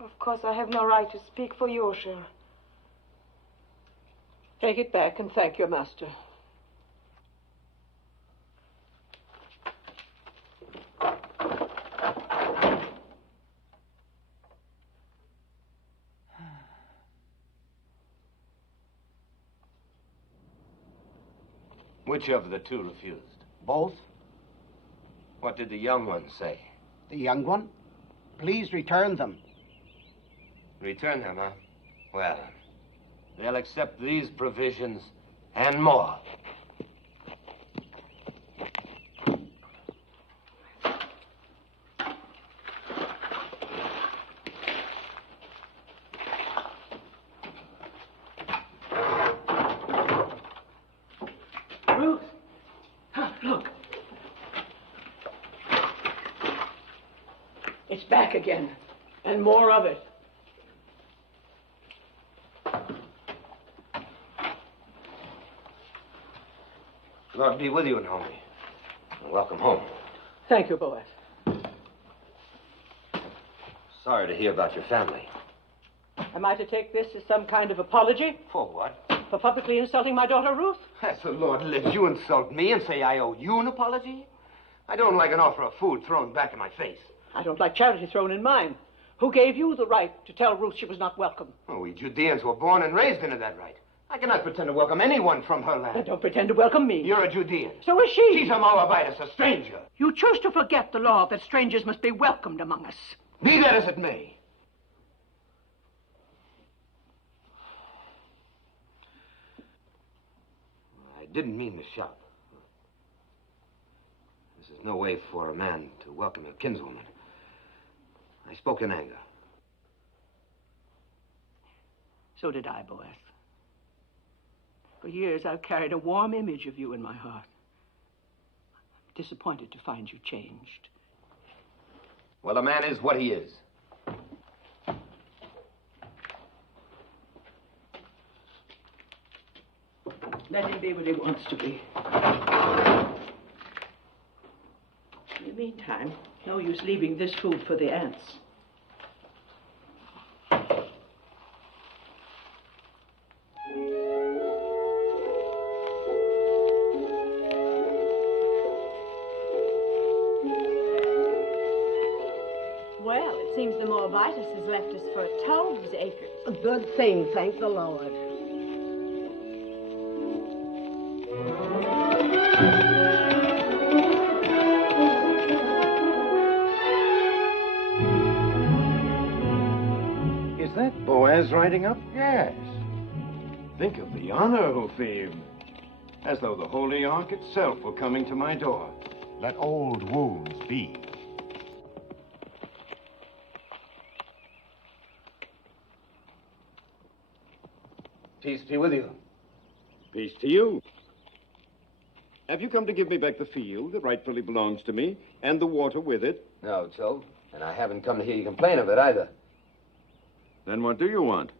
Of course, I have no right to speak for you, sir. Take it back and thank your master. Which of the two refused? Both. What did the young one say? The young one? Please return them. Return them, huh? Well, they'll accept these provisions and more. Ruth! Look. It's back again. And more of it. Lord be with you, Naomi. Welcome home. Thank you, Boaz. Sorry to hear about your family. Am I to take this as some kind of apology? For what? For publicly insulting my daughter Ruth? As the Lord lives, you insult me and say I owe you an apology? I don't like an offer of food thrown back in my face. I don't like charity thrown in mine. Who gave you the right to tell Ruth she was not welcome? Oh, we Judeans were born and raised into that right. I cannot pretend to welcome anyone from her land. Then don't pretend to welcome me. You're a Judean. So is she. She's a Moabitess, a stranger. You choose to forget the law that strangers must be welcomed among us. Be that as it may. I didn't mean to shout. This is no way for a man to welcome a kinswoman. I spoke in anger. So did I, Boaz. For years, I've carried a warm image of you in my heart. I'm disappointed to find you changed. Well, a man is what he is. be what he wants to be. In the meantime, no use leaving this food for the ants. Well, it seems the Moabitess has left us for 12 acres. A good thing, thank the Lord. Is that Boaz riding up? Yes. Think of the honor, Hophim. As though the Holy Ark itself were coming to my door. Let old wounds be. Peace be with you. Peace to you. Have you come to give me back the field that rightfully belongs to me, and the water with it? No, Joe. And I haven't come to hear you complain of it either. Then what do you want?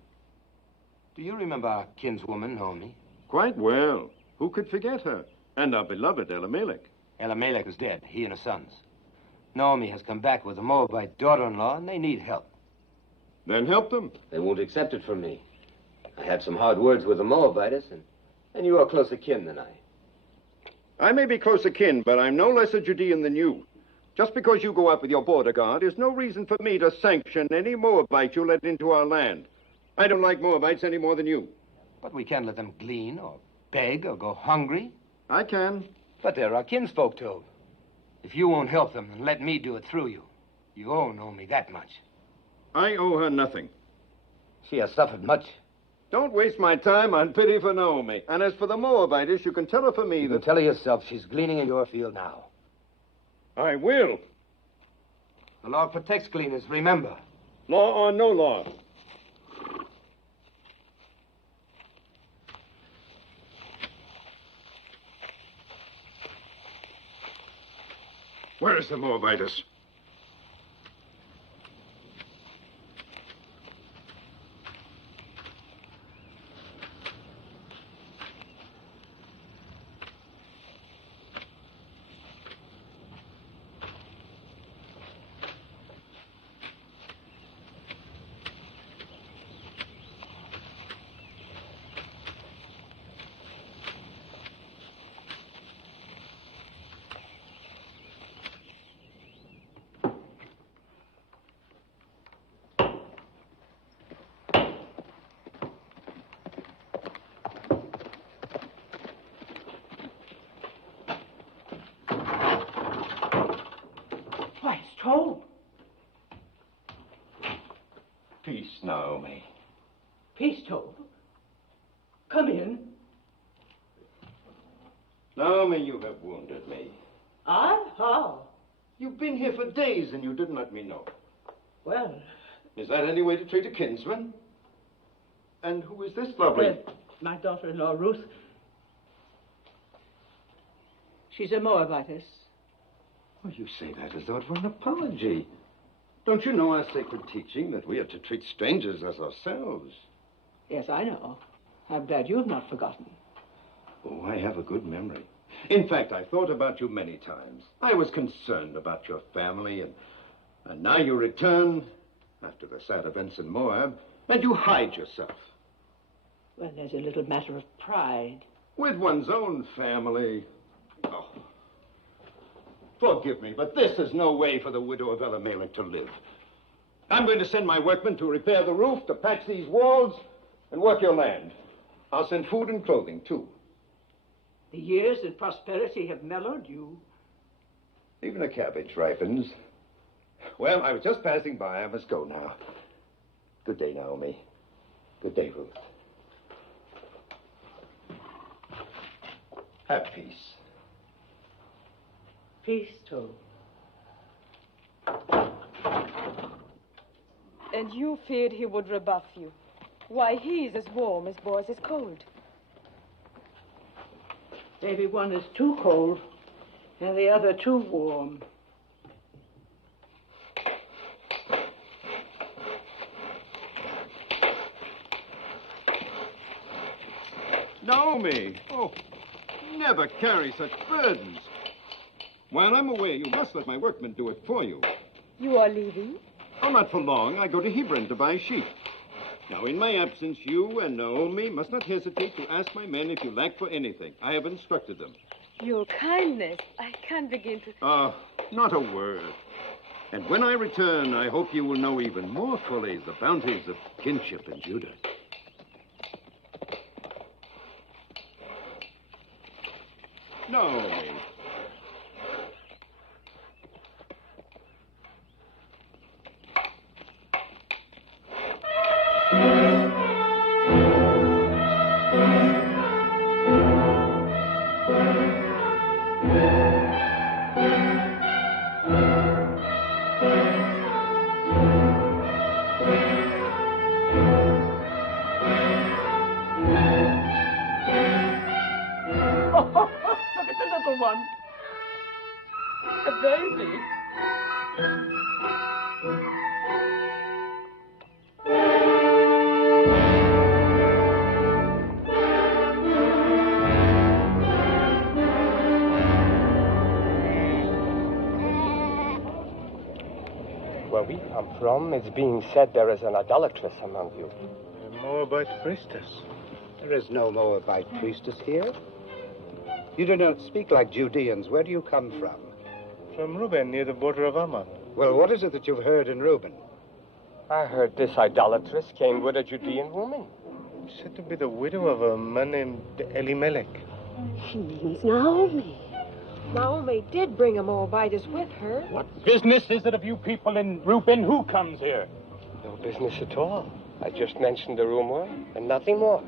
Do you remember our kinswoman, Naomi? Quite well. Who could forget her? And our beloved Elimelech. Elimelech is dead, he and his sons. Naomi has come back with a Moabite daughter-in-law, and they need help. Then help them. They won't accept it from me. I had some hard words with the Moabitess, and you are closer kin than I. I may be close akin, but I'm no less a Judean than you. Just because you go up with your border guard is no reason for me to sanction any Moabite you let into our land. I don't like Moabites any more than you. But we can't let them glean or beg or go hungry. I can. But they're our kinsfolk, too. If you won't help them, then let me do it through you. You owe Naomi that much. I owe her nothing. She has suffered much. Don't waste my time on pity for Naomi. And as for the Moabitess, you can tell her for me You that... can tell her yourself she's gleaning in your field now. I will. The law protects gleaners, remember. Law or no law. Where is the Moabitess? Told. Peace, Naomi. Peace, Told. Come in. Naomi, you have wounded me. I? How? You've been here for days and you didn't let me know. Well... Is that any way to treat a kinsman? And who is this lovely... my daughter-in-law, Ruth. She's a Moabitess. Well, you say that as though it were an apology. Don't you know our sacred teaching that we are to treat strangers as ourselves? Yes, I know. I'm glad you have not forgotten. Oh, I have a good memory. In fact, I thought about you many times. I was concerned about your family, and now you return after the sad events in Moab, and you hide yourself. Well, there's a little matter of pride. With one's own family. Oh. Forgive me, but this is no way for the widow of Elimelech to live. I'm going to send my workmen to repair the roof, to patch these walls, and work your land. I'll send food and clothing, too. The years and prosperity have mellowed you. Even a cabbage ripens. Well, I was just passing by. I must go now. Good day, Naomi. Good day, Ruth. Have peace. Peace, too. And you feared he would rebuff you. Why, he's as warm as Boaz is cold. Maybe one is too cold and the other too warm. Naomi! Oh, never carry such burdens. While I'm away, you must let my workmen do it for you. You are leaving? Oh, not for long. I go to Hebron to buy sheep. Now, in my absence, you and Naomi must not hesitate to ask my men if you lack for anything. I have instructed them. Your kindness. I can't begin to... Oh, not a word. And when I return, I hope you will know even more fully the bounties of kinship in Judah. Naomi. Look at the little one. A baby. Where we come from, it's being said there is an idolatress among you. A Moabite priestess. There is no Moabite priestess here. You do not speak like Judeans. Where do you come from? From Reuben, near the border of Ammon. Well, what is it that you've heard in Reuben? I heard this idolatress came with a Judean woman. Said to be the widow of a man named Elimelech. She means Naomi. Naomi did bring a Moabitess with her. What business is it of you people in Reuben? Who comes here? No business at all. I just mentioned the rumor and nothing more.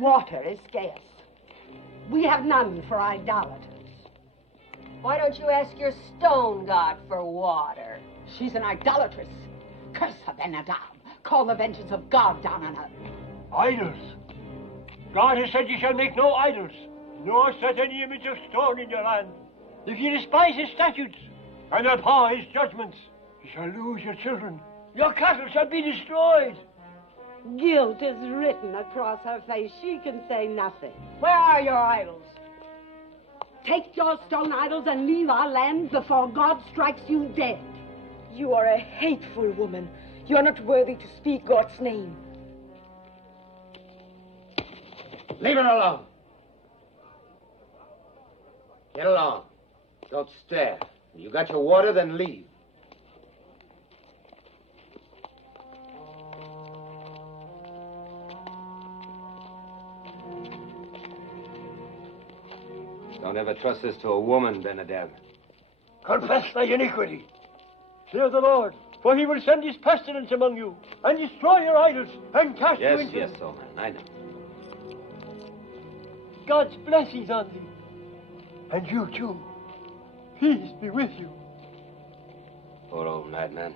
Water is scarce. We have none for idolaters. Why don't you ask your stone god for water? She's an idolatress. Curse her, Ben-Adab. Call the vengeance of God down on her. Idols? God has said you shall make no idols, nor set any image of stone in your land. If you despise his statutes and abhor his judgments, you shall lose your children. Your cattle shall be destroyed. Guilt is written across her face. She can say nothing. Where are your idols? Take your stone idols and leave our land before God strikes you dead. You are a hateful woman. You are not worthy to speak God's name. Leave her alone. Get along. Don't stare. You got your water, then leave. Don't ever trust this to a woman, Ben-Adab. Confess thy iniquity. Fear the Lord, for he will send his pestilence among you, and destroy your idols, and cast you into... Yes, old man, I know. God's blessings on thee. And you, too. Peace be with you. Poor old madman.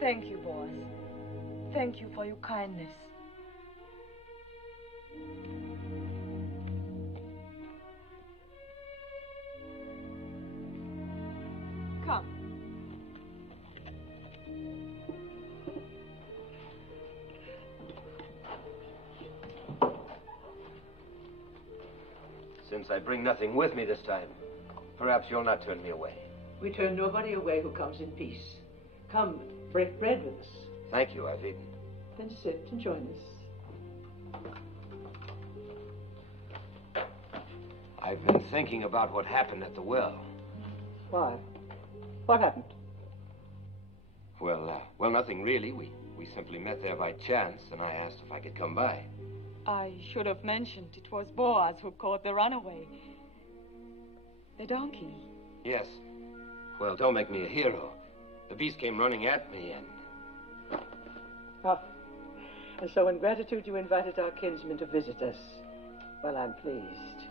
Thank you, boss. Thank you for your kindness. since I bring nothing with me this time, perhaps you'll not turn me away. We turn nobody away who comes in peace. Come, break bread with us. Thank you, I've eaten. Then sit and join us. I've been thinking about what happened at the well. Why? What happened? Well, nothing really. We simply met there by chance, and I asked if I could come by. I should have mentioned it was Boaz who caught the runaway. The donkey. Yes. Well, don't make me a hero. The beast came running at me, and... Ah. And so in gratitude you invited our kinsman to visit us. Well, I'm pleased.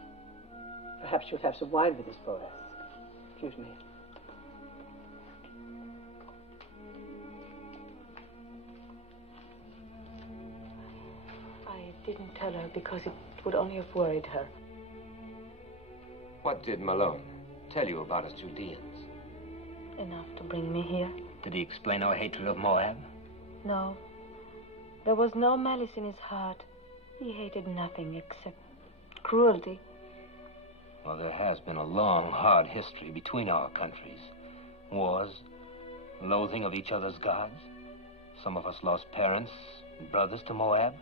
Perhaps you'll have some wine with us, Boaz. Excuse me. I didn't tell her because it would only have worried her. What did Malone tell you about us Judeans? Enough to bring me here. Did he explain our hatred of Moab? No. There was no malice in his heart. He hated nothing except cruelty. Well, there has been a long, hard history between our countries. Wars, loathing of each other's gods. Some of us lost parents and brothers to Moab.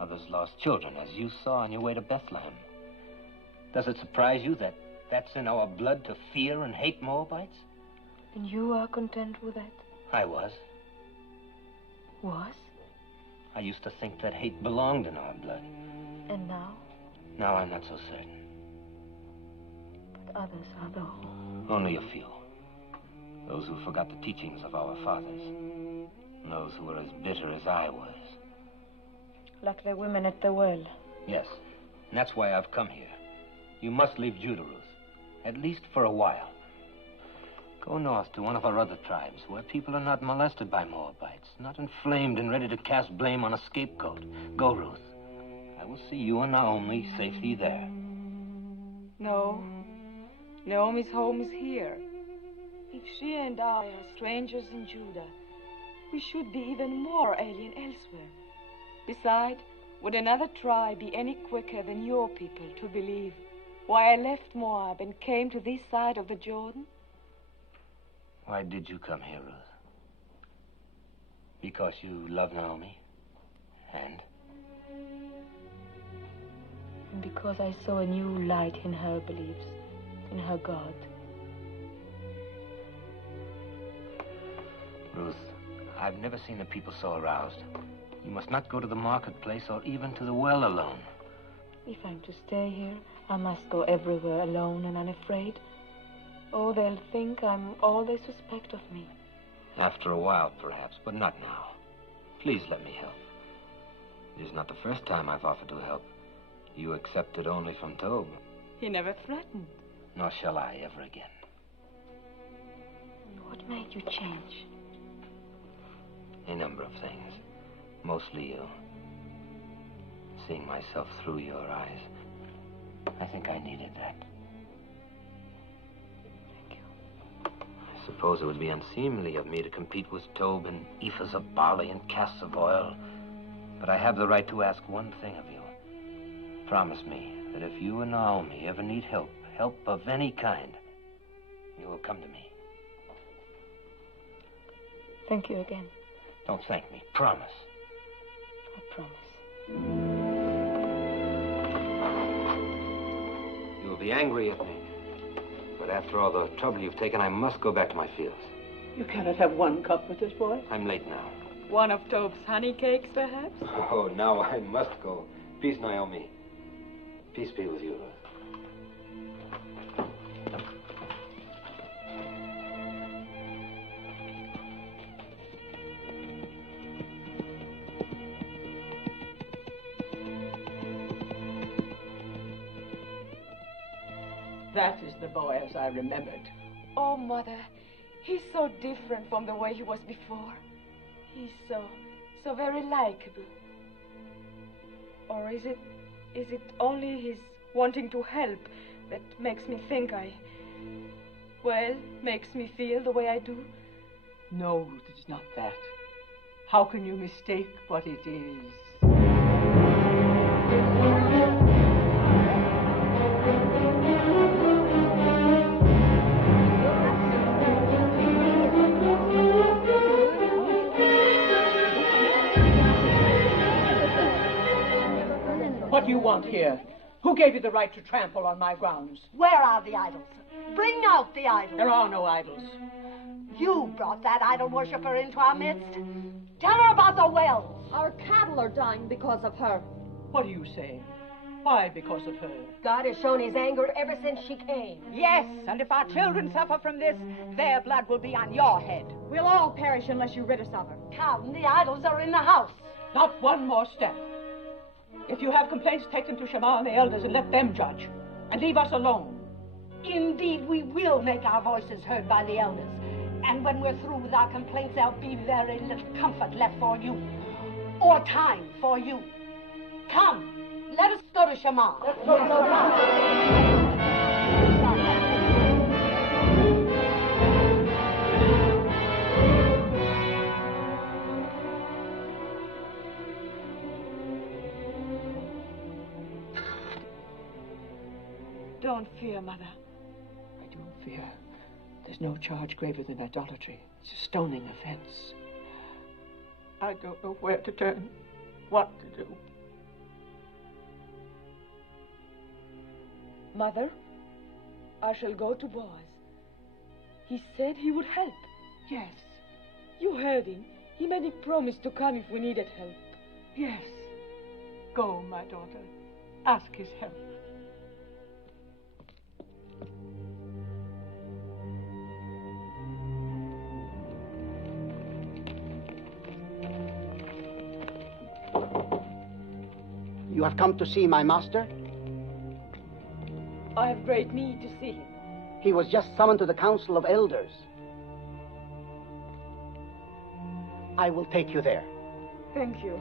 Others lost children, as you saw on your way to Bethlehem. Does it surprise you that that's in our blood to fear and hate Moabites? And you are content with that? I was. Was? I used to think that hate belonged in our blood. And now? Now I'm not so certain. But others are, though. Only a few. Those who forgot the teachings of our fathers. And those who were as bitter as I was. Like the women at the well. Yes. And that's why I've come here. You must leave Judah, Ruth. At least for a while. Go north to one of our other tribes, where people are not molested by Moabites, not inflamed and ready to cast blame on a scapegoat. Go, Ruth. I will see you and Naomi safely there. No. Naomi's home is here. If she and I are strangers in Judah, we should be even more alien elsewhere. Besides, would another tribe be any quicker than your people to believe why I left Moab and came to this side of the Jordan? Why did you come here, Ruth? Because you love Naomi? And? And because I saw a new light in her beliefs, in her God. Ruth, I've never seen the people so aroused. You must not go to the marketplace or even to the well alone. If I'm to stay here, I must go everywhere alone and unafraid. Oh, they'll think I'm all they suspect of me. After a while, perhaps, but not now. Please let me help. It is not the first time I've offered to help. You accepted only from Tob. He never threatened. Nor shall I ever again. What made you change? A number of things. Mostly you. Seeing myself through your eyes. I think I needed that. I suppose it would be unseemly of me to compete with Tob in ephahs of barley and casks of oil. But I have the right to ask one thing of you. Promise me that if you and Naomi ever need help of any kind, you will come to me. Thank you again. Don't thank me. Promise. I promise. You'll be angry at me. But after all the trouble you've taken, I must go back to my fields. You cannot have one cup with us, boy. I'm late now. One of Tob's honey cakes, perhaps? Oh, now I must go. Peace, Naomi. Peace be with you, Ruth. That is the boy as I remembered. Oh, Mother, he's so different from the way he was before. He's so very likable. Or is it only his wanting to help that makes me think makes me feel the way I do? No, Ruth, it's not that. How can you mistake what it is? What do you want here? Who gave you the right to trample on my grounds? Where are the idols? Bring out the idols. There are no idols. You brought that idol worshiper into our midst. Tell her about the wells. Our cattle are dying because of her. What are you saying? Why because of her? God has shown his anger ever since she came. Yes, and if our children suffer from this, their blood will be on your head. We'll all perish unless you rid us of her. Come, the idols are in the house. Not one more step. If you have complaints, take them to Shammah and the elders and let them judge. And leave us alone. Indeed, we will make our voices heard by the elders. And when we're through with our complaints, there'll be very little comfort left for you. Or time for you. Come, let us go to Shammah. Let's go to Shammah. Don't fear, Mother. I don't fear. There's no charge graver than idolatry. It's a stoning offense. I don't know where to turn, what to do. Mother, I shall go to Boaz. He said he would help. Yes. You heard him. He made a promise to come if we needed help. Yes. Go, my daughter. Ask his help. You have come to see my master? I have great need to see him. He was just summoned to the council of elders. I will take you there. Thank you.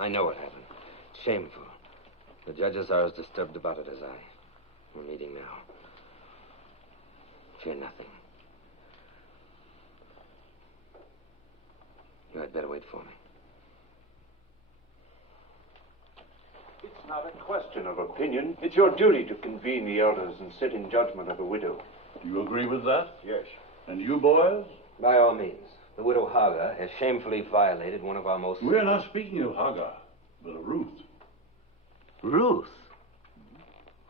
I know what happened. Shameful. The judges are as disturbed about it as I. We're meeting now. Fear nothing. You had better wait for me. It's not a question of opinion. It's your duty to convene the elders and sit in judgment of the widow. Do you agree with that? Yes. And you, boys? By all means. The widow Hagar has shamefully violated one of our most... We're not speaking of Hagar, but of Ruth. Ruth?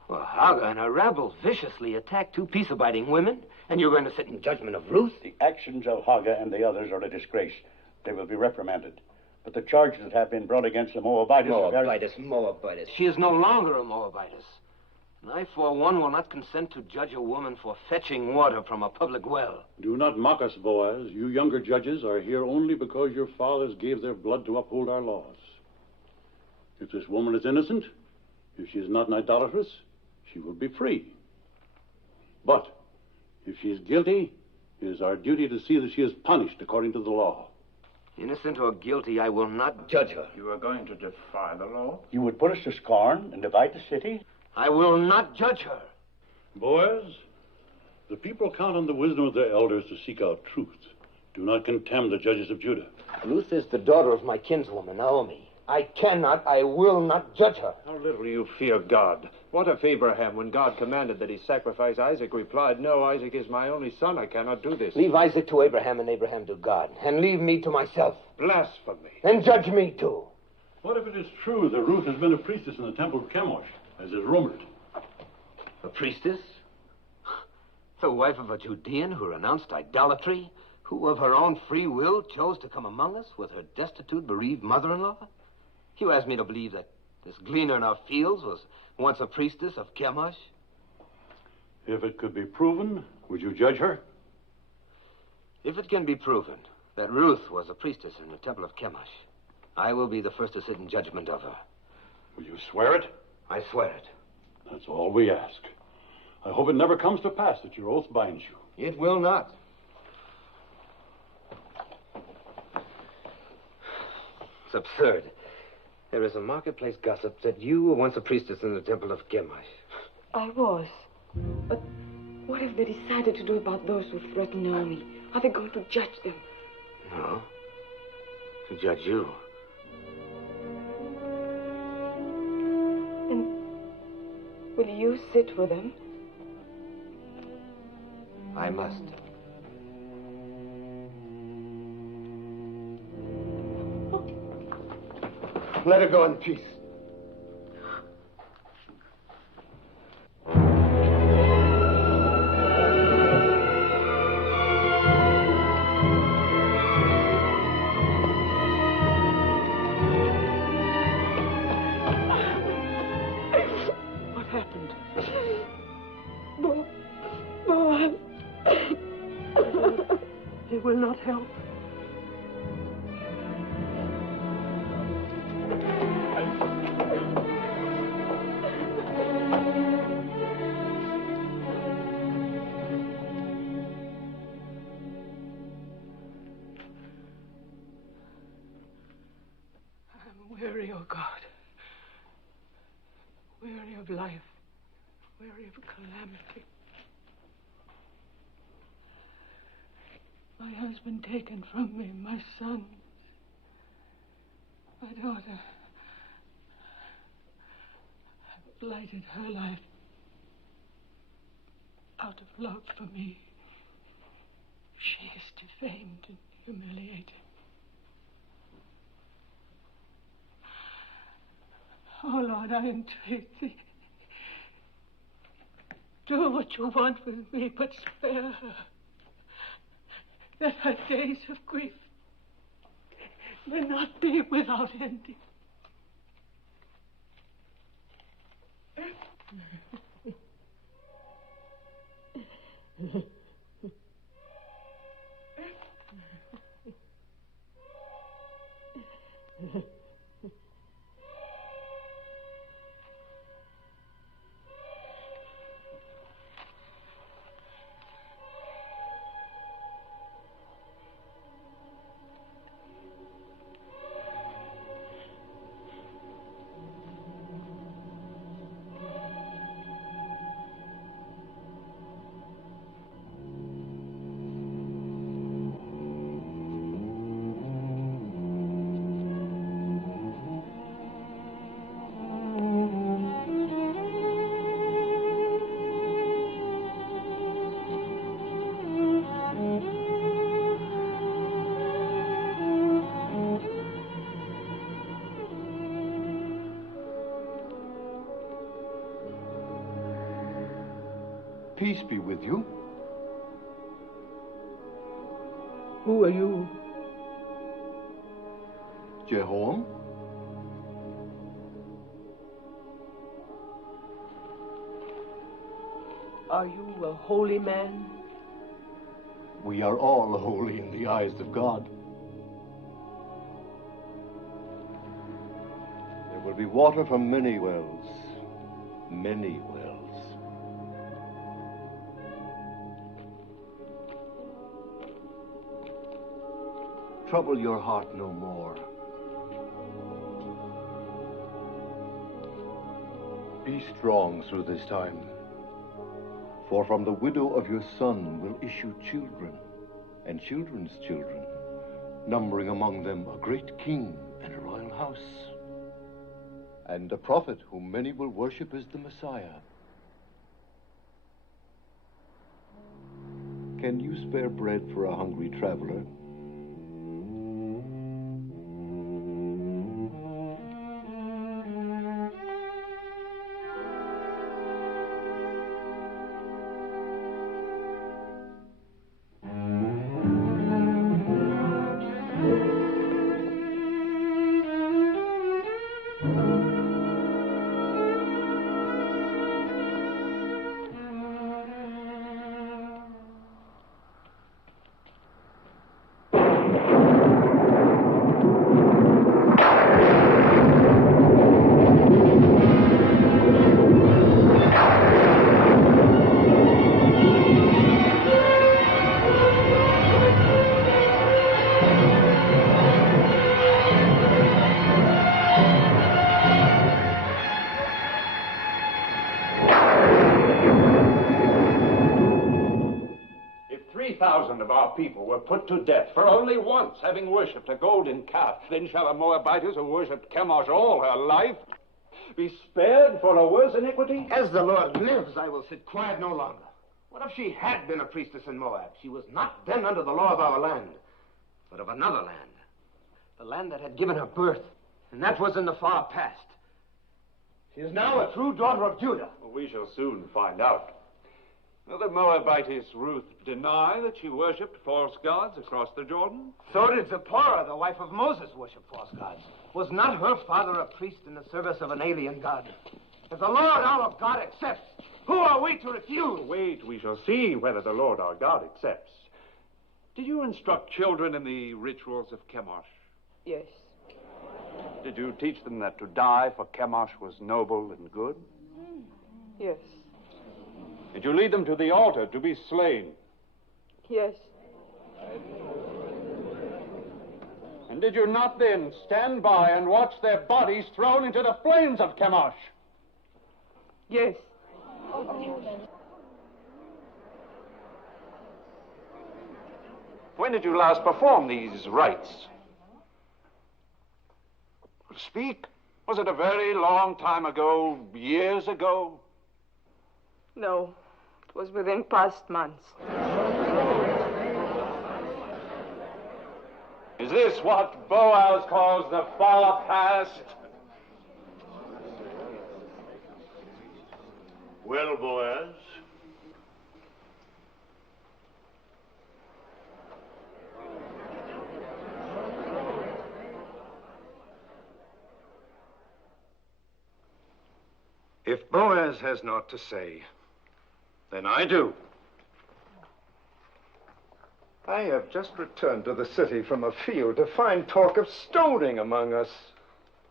Well, Hagar and her rabble viciously attacked two peace-abiding women, and you're going to sit in judgment of Ruth? The actions of Hagar and the others are a disgrace. They will be reprimanded. But the charges that have been brought against the Moabitess... Moabitess. She is no longer a Moabitess. And I, for one, will not consent to judge a woman for fetching water from a public well. Do not mock us, Boaz. You younger judges are here only because your fathers gave their blood to uphold our laws. If this woman is innocent, if she is not an idolatress, she will be free. But if she is guilty, it is our duty to see that she is punished according to the law. Innocent or guilty, I will not judge her. You are going to defy the law? You would put us to scorn and divide the city? I will not judge her. Boaz, the people count on the wisdom of their elders to seek out truth. Do not contemn the judges of Judah. Ruth is the daughter of my kinswoman, Naomi. I will not judge her. How little you fear God. What if Abraham, when God commanded that he sacrifice Isaac, replied, "No, Isaac is my only son. I cannot do this." Leave Isaac to Abraham and Abraham to God, and leave me to myself. Blasphemy. And judge me too. What if it is true that Ruth has been a priestess in the temple of Chemosh, as is rumored? A priestess? The wife of a Judean who renounced idolatry? Who of her own free will chose to come among us with her destitute, bereaved mother-in-law? You asked me to believe that this gleaner in our fields was once a priestess of Chemosh? If it could be proven, would you judge her? If it can be proven that Ruth was a priestess in the temple of Chemosh, I will be the first to sit in judgment of her. Will you swear it? I swear it. That's all we ask. I hope it never comes to pass that your oath binds you. It will not. It's absurd. There is a marketplace gossip that you were once a priestess in the temple of Gemish. I was. But what have they decided to do about those who threaten Naomi? Are they going to judge them? No. To judge you. And will you sit with them? I must. Let her go in peace. What happened? Moab. It will not help. Weary, oh God. Weary of life. Weary of calamity. My husband taken from me, my son. My daughter. I've blighted her life. Out of love for me. She is defamed and humiliated. Oh, Lord, I entreat thee. Do what you want with me, but spare her. That her days of grief may not be without ending. Peace be with you. Who are you? Jehoram? Are you a holy man? We are all holy in the eyes of God. There will be water from many wells. Many wells. Trouble your heart no more. Be strong through this time. For from the widow of your son will issue children, and children's children, numbering among them a great king and a royal house, and a prophet whom many will worship as the Messiah. Can you spare bread for a hungry traveler? 3,000 of our people were put to death for only once having worshipped a golden calf. Then shall a Moabitess who worshipped Chemosh all her life be spared for a worse iniquity? As the Lord lives, I will sit quiet no longer. What if she had been a priestess in Moab? She was not then under the law of our land, but of another land. The land that had given her birth, and that was in the far past. She is now a true daughter of Judah. Well, we shall soon find out. Will the Moabitess Ruth deny that she worshipped false gods across the Jordan? So did Zipporah, the wife of Moses, worship false gods. Was not her father a priest in the service of an alien god? If the Lord our God accepts, who are we to refuse? Wait, we shall see whether the Lord our God accepts. Did you instruct children in the rituals of Chemosh? Yes. Did you teach them that to die for Chemosh was noble and good? Yes. Did you lead them to the altar to be slain? Yes. And did you not then stand by and watch their bodies thrown into the flames of Chemosh? Yes. When did you last perform these rites? Speak. Was it a very long time ago, years ago? No, it was within past months. Is this what Boaz calls the far past? Well, Boaz, if Boaz has naught to say, then I do. I have just returned to the city from a field to find talk of stoning among us.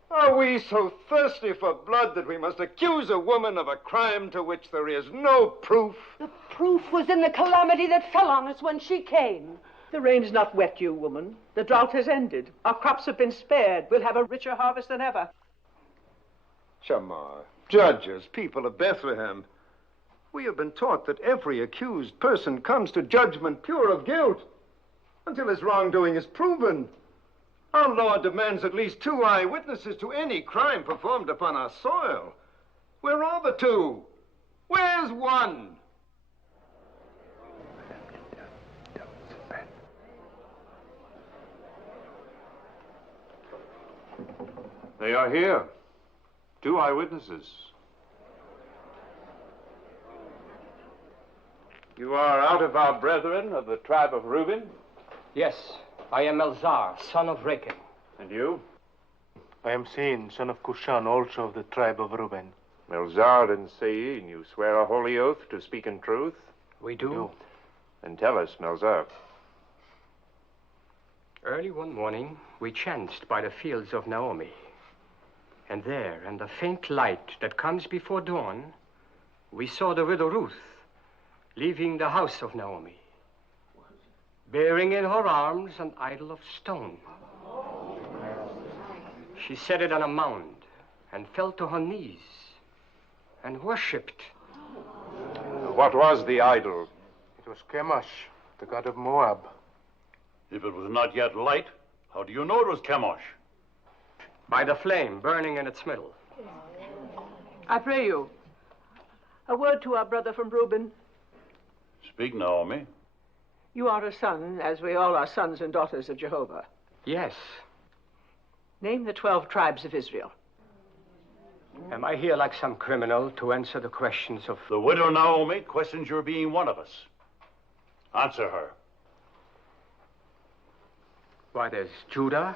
Are we so thirsty for blood that we must accuse a woman of a crime to which there is no proof? The proof was in the calamity that fell on us when she came. The rain's not wet you, woman. The drought has ended. Our crops have been spared. We'll have a richer harvest than ever. Shamar, judges, people of Bethlehem, we have been taught that every accused person comes to judgment pure of guilt until his wrongdoing is proven. Our law demands at least 2 eyewitnesses to any crime performed upon our soil. Where are the 2? Where's one? They are here. 2 eyewitnesses. You are out of our brethren of the tribe of Reuben? Yes, I am Elzar, son of Rechel. And you? I am Sein, son of Cushan, also of the tribe of Reuben. Elzar and Sein, you swear a holy oath to speak in truth? We do. Then tell us, Melzar. Early one morning, we chanced by the fields of Naomi. And there, in the faint light that comes before dawn, we saw the widow Ruth leaving the house of Naomi, bearing in her arms an idol of stone. She set it on a mound and fell to her knees and worshipped. What was the idol? It was Chemosh, the god of Moab. If it was not yet light, how do you know it was Chemosh? By the flame burning in its middle. I pray you, a word to our brother from Reuben. Speak, Naomi. You are a son, as we all are sons and daughters of Jehovah. Yes. Name the 12 tribes of Israel. Am I here like some criminal to answer the questions of... The widow Naomi questions your being one of us. Answer her. Why, there's Judah,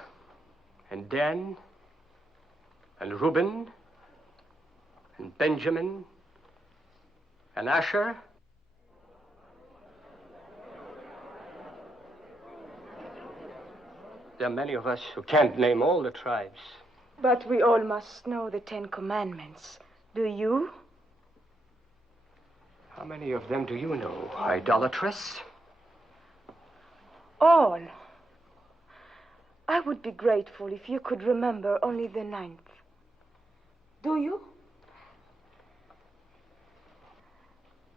and Dan, and Reuben, and Benjamin, and Asher. There are many of us who can't name all the tribes. But we all must know the 10 Commandments. Do you? How many of them do you know, idolatress? All. I would be grateful if you could remember only the 9th. Do you?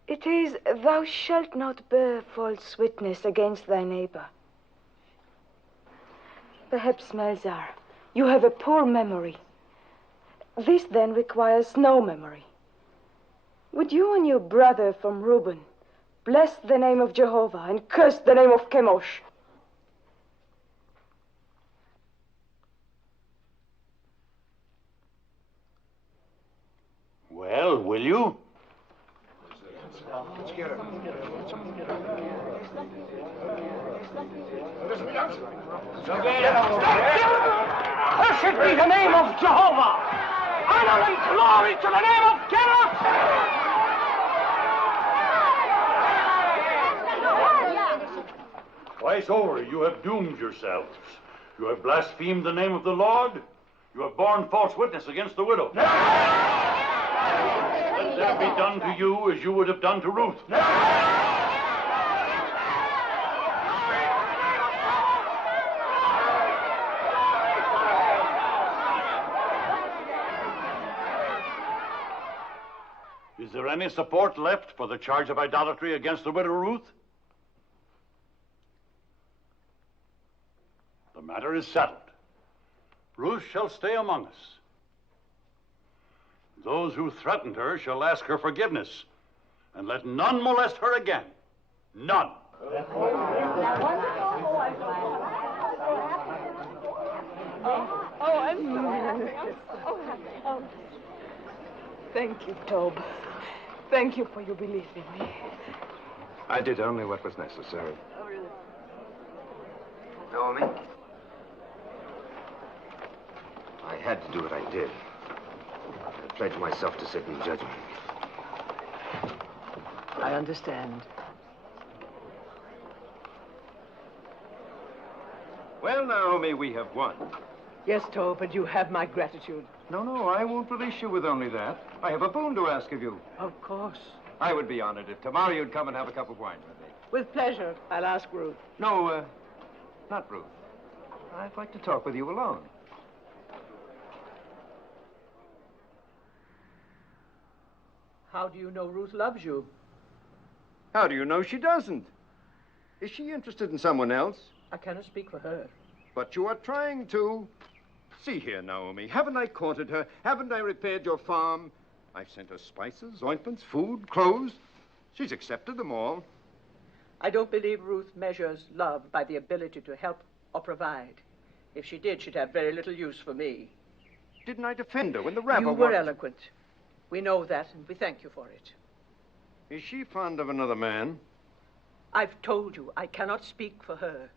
It is, thou shalt not bear false witness against thy neighbor. Perhaps, Melzar, you have a poor memory. This then requires no memory. Would you and your brother from Reuben bless the name of Jehovah and curse the name of Chemosh? Well, will you? Let's get her. Cursed be the name of Jehovah! Honor and glory to the name of Chemosh! Twice over, you have doomed yourselves. You have blasphemed the name of the Lord. You have borne false witness against the widow. Let that be done to you as you would have done to Ruth. Is there any support left for the charge of idolatry against the widow Ruth? The matter is settled. Ruth shall stay among us. Those who threatened her shall ask her forgiveness, and let none molest her again. None. Oh, I'm sorry. Oh. Thank you, Tob. Thank you for your belief in me. I did only what was necessary. Oh, really? Naomi? I had to do what I did. I pledged myself to sit in judgment. I understand. Well, Naomi, we have won. Yes, Tob, but you have my gratitude. No, I won't release you with only that. I have a boon to ask of you. Of course. I would be honored if tomorrow you'd come and have a cup of wine with me. With pleasure. I'll ask Ruth. No, not Ruth. I'd like to talk with you alone. How do you know Ruth loves you? How do you know she doesn't? Is she interested in someone else? I cannot speak for her. But you are trying to. See here, Naomi. Haven't I courted her? Haven't I repaired your farm? I've sent her spices, ointments, food, clothes. She's accepted them all. I don't believe Ruth measures love by the ability to help or provide. If she did, she'd have very little use for me. Didn't I defend her when the rabble... You were eloquent. We know that, and we thank you for it. Is she fond of another man? I've told you, I cannot speak for her.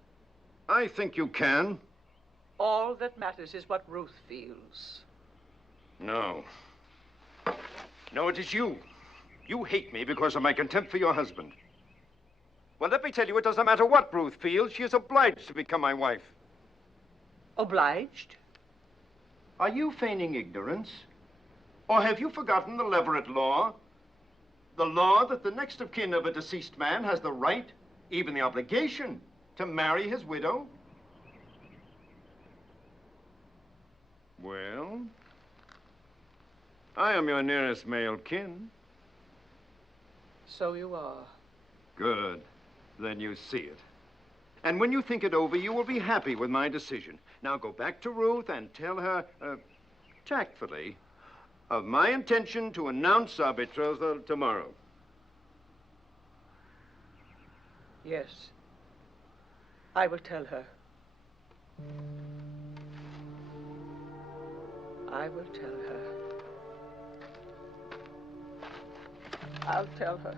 I think you can. All that matters is what Ruth feels. No. No, it is you. You hate me because of my contempt for your husband. Well, let me tell you, it doesn't matter what Ruth feels. She is obliged to become my wife. Obliged? Are you feigning ignorance? Or have you forgotten the Leverett law? The law that the next of kin of a deceased man has the right, even the obligation, to marry his widow? Well, I am your nearest male kin. So you are. Good. Then you see it. And when you think it over, you will be happy with my decision. Now go back to Ruth and tell her, tactfully, of my intention to announce our betrothal tomorrow. Yes. I will tell her. I will tell her. I'll tell her.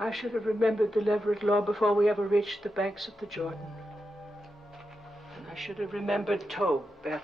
I should have remembered the Leverett law before we ever reached the banks of the Jordan. And I should have remembered Tob better.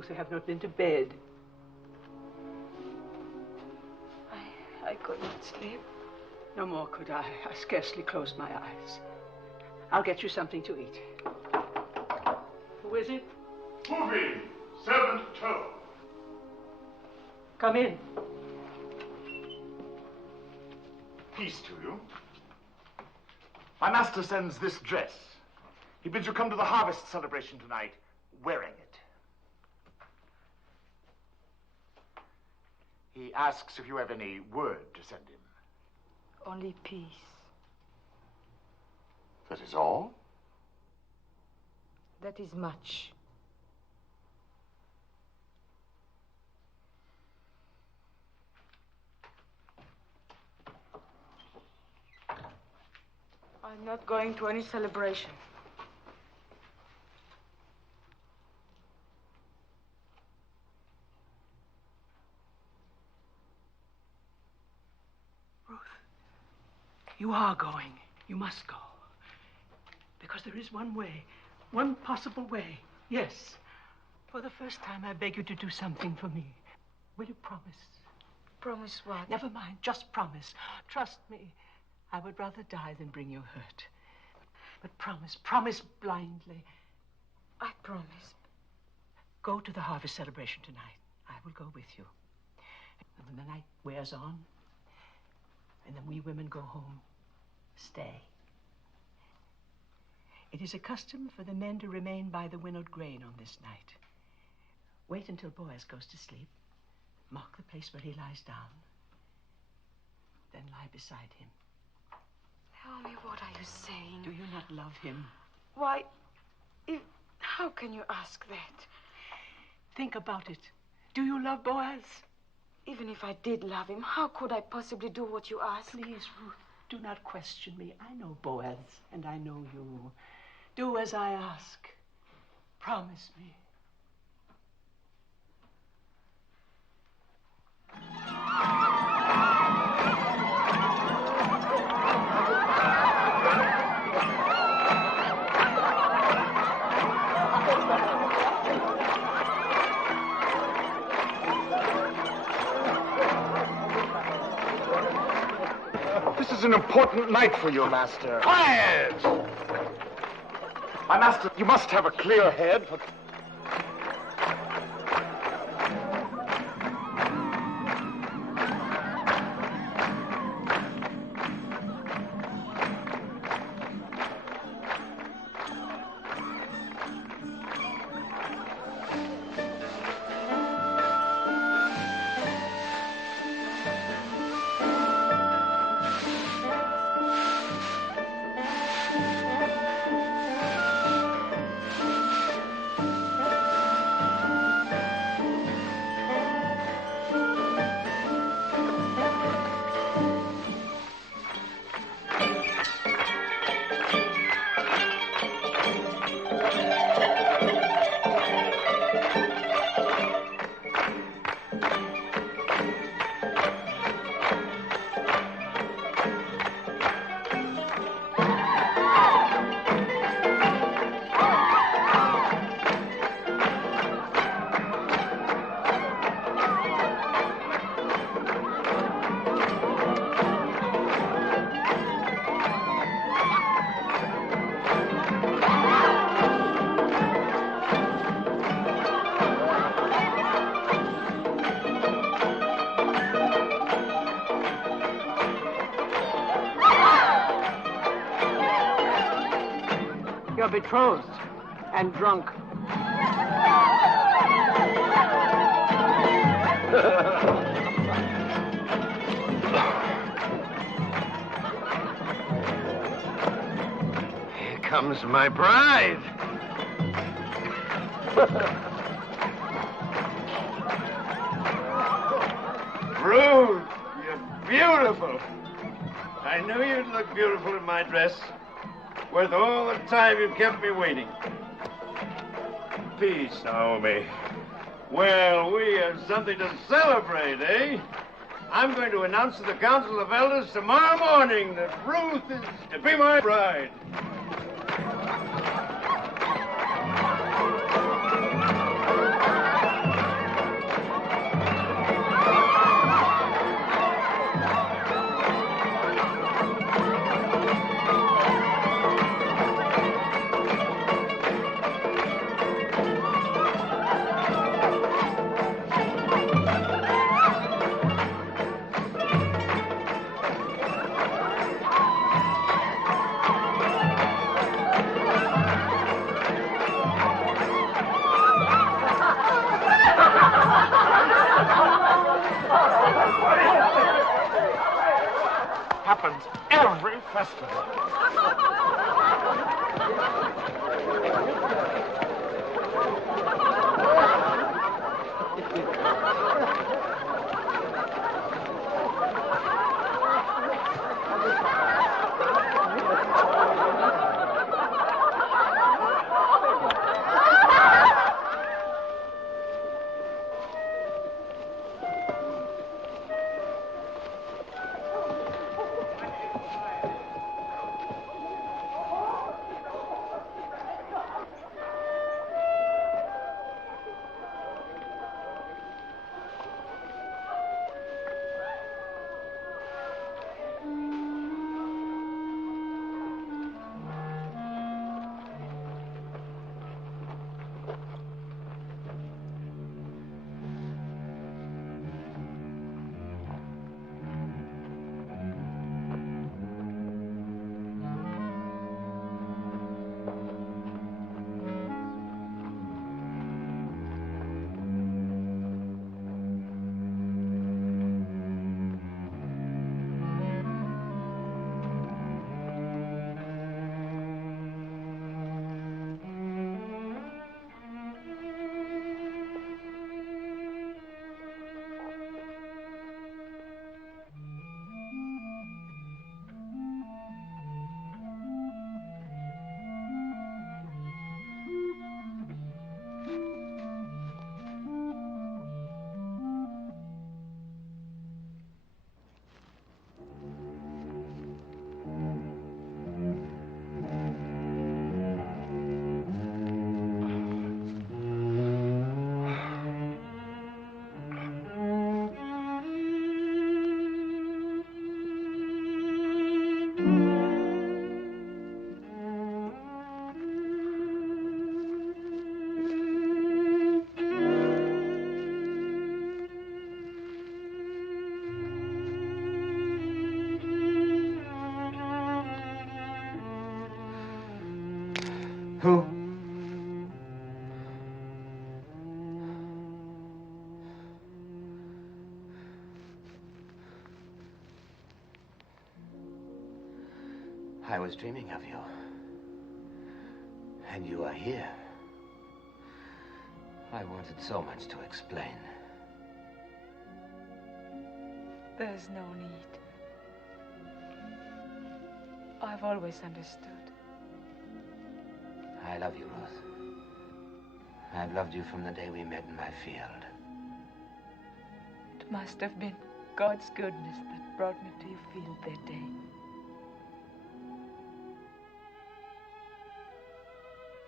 Ruth, I have not been to bed. I could not sleep. No more could I. I scarcely closed my eyes. I'll get you something to eat. Who is it? Moving. Servant Toe. Come in. Peace to you. My master sends this dress. He bids you come to the harvest celebration tonight wearing it. He asks if you have any word to send him. Only peace. That is all? That is much. I'm not going to any celebration. Ruth, you are going. You must go. Because there is one way, one possible way. Yes. For the first time, I beg you to do something for me. Will you promise? Promise what? Never mind, just promise. Trust me. I would rather die than bring you hurt. But promise blindly. I promise. Go to the harvest celebration tonight. I will go with you. And when the night wears on, and then we women go home, stay. It is a custom for the men to remain by the winnowed grain on this night. Wait until Boaz goes to sleep. Mark the place where he lies down. Then lie beside him. Naomi, what are you saying? Do you not love him? Why, how can you ask that? Think about it. Do you love Boaz? Even if I did love him, how could I possibly do what you ask? Please, Ruth, do not question me. I know Boaz, and I know you. Do as I ask. Promise me. This is an important night for you, Master. Quiet! My master, you must have a clear head. You're betrothed and drunk. Here comes my bride. Ruth, you're beautiful. I knew you'd look beautiful in my dress. Worth all the time you've kept me waiting. Peace, Naomi. Well, we have something to celebrate, eh? I'm going to announce to the Council of Elders tomorrow morning that Ruth is to be my bride. blasphemy. Who? I was dreaming of you. And you are here. I wanted so much to explain. There's no need. I've always understood. I love you, Ruth. I've loved you from the day we met in my field. It must have been God's goodness that brought me to your field that day.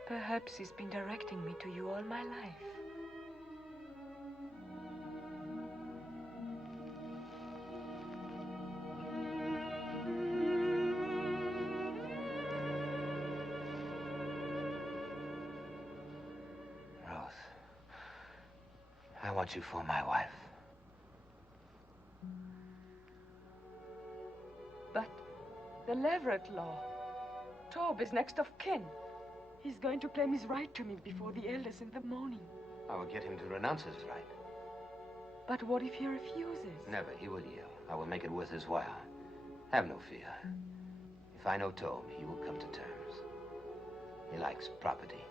Perhaps he's been directing me to you all my life. I want you for my wife. But the Leverett law. Tob is next of kin. He's going to claim his right to me before the elders in the morning. I will get him to renounce his right. But what if he refuses? Never. He will yield. I will make it worth his while. Have no fear. If I know Tob, he will come to terms. He likes property.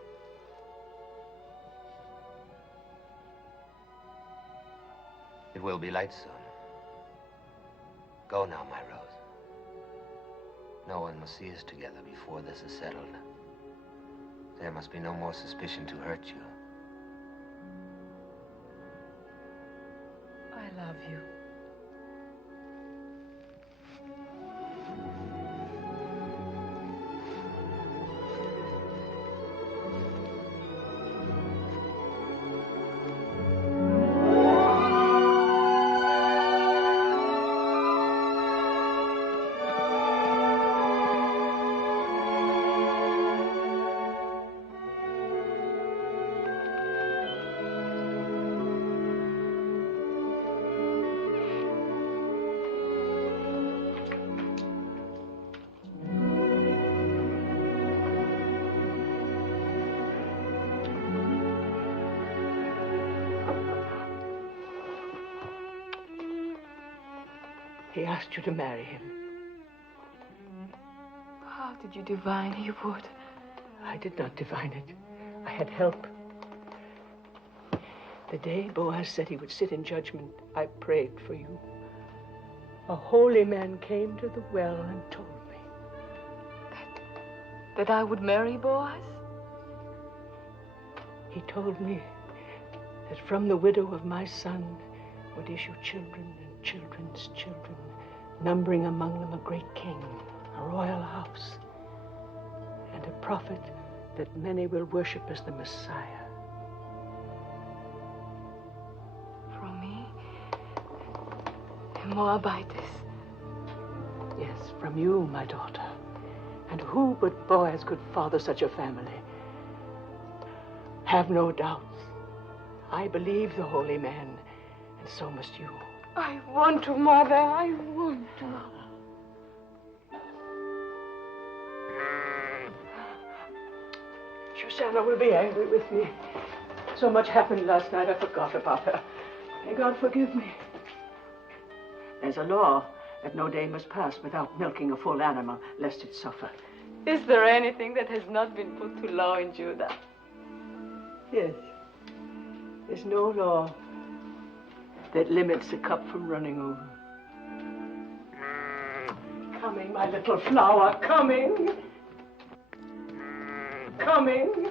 It will be light soon. Go now, my Rose. No one must see us together before this is settled. There must be no more suspicion to hurt you. I love you. He asked you to marry him. Did you divine he would? I did not divine it. I had help. The day Boaz said he would sit in judgment, I prayed for you. A holy man came to the well and told me. That I would marry Boaz? He told me that from the widow of my son would issue children and children's children, numbering among them a great king, a royal house, and a prophet that many will worship as the Messiah. From me? A Moabitess? Yes, from you, my daughter. And who but Boaz could father such a family? Have no doubts. I believe the holy man, and so must you. I want to, Mother. I want to. Shoshana will be angry with me. So much happened last night, I forgot about her. May God forgive me. There's a law that no day must pass without milking a full animal, lest it suffer. Is there anything that has not been put to law in Judah? Yes. There's no law that limits a cup from running over. Coming, my little flower, coming. Coming.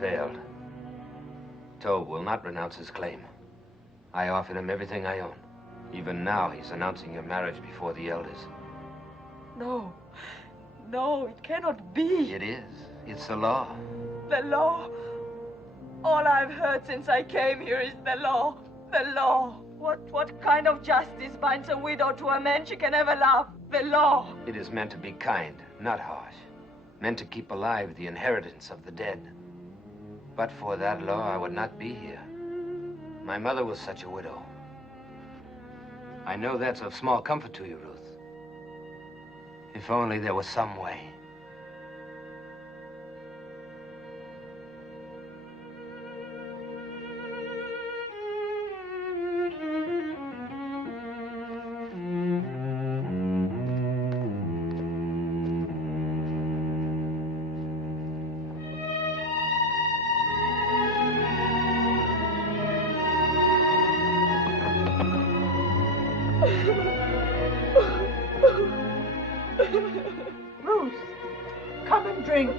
Failed. Tob will not renounce his claim. I offered him everything I own. Even now, he's announcing your marriage before the elders. No. No, it cannot be. It is. It's the law. The law? All I've heard since I came here is the law. The law. What kind of justice binds a widow to a man she can never love? The law. It is meant to be kind, not harsh. Meant to keep alive the inheritance of the dead. But for that law, I would not be here. My mother was such a widow. I know that's of small comfort to you, Ruth. If only there was some way. Ruth, come and drink.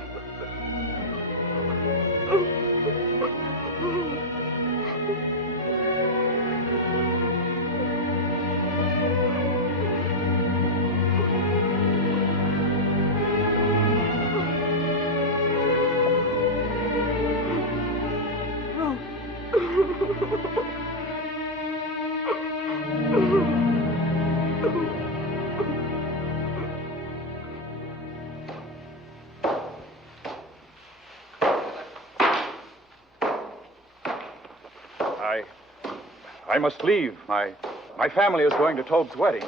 I must leave. My family is going to Tob's wedding.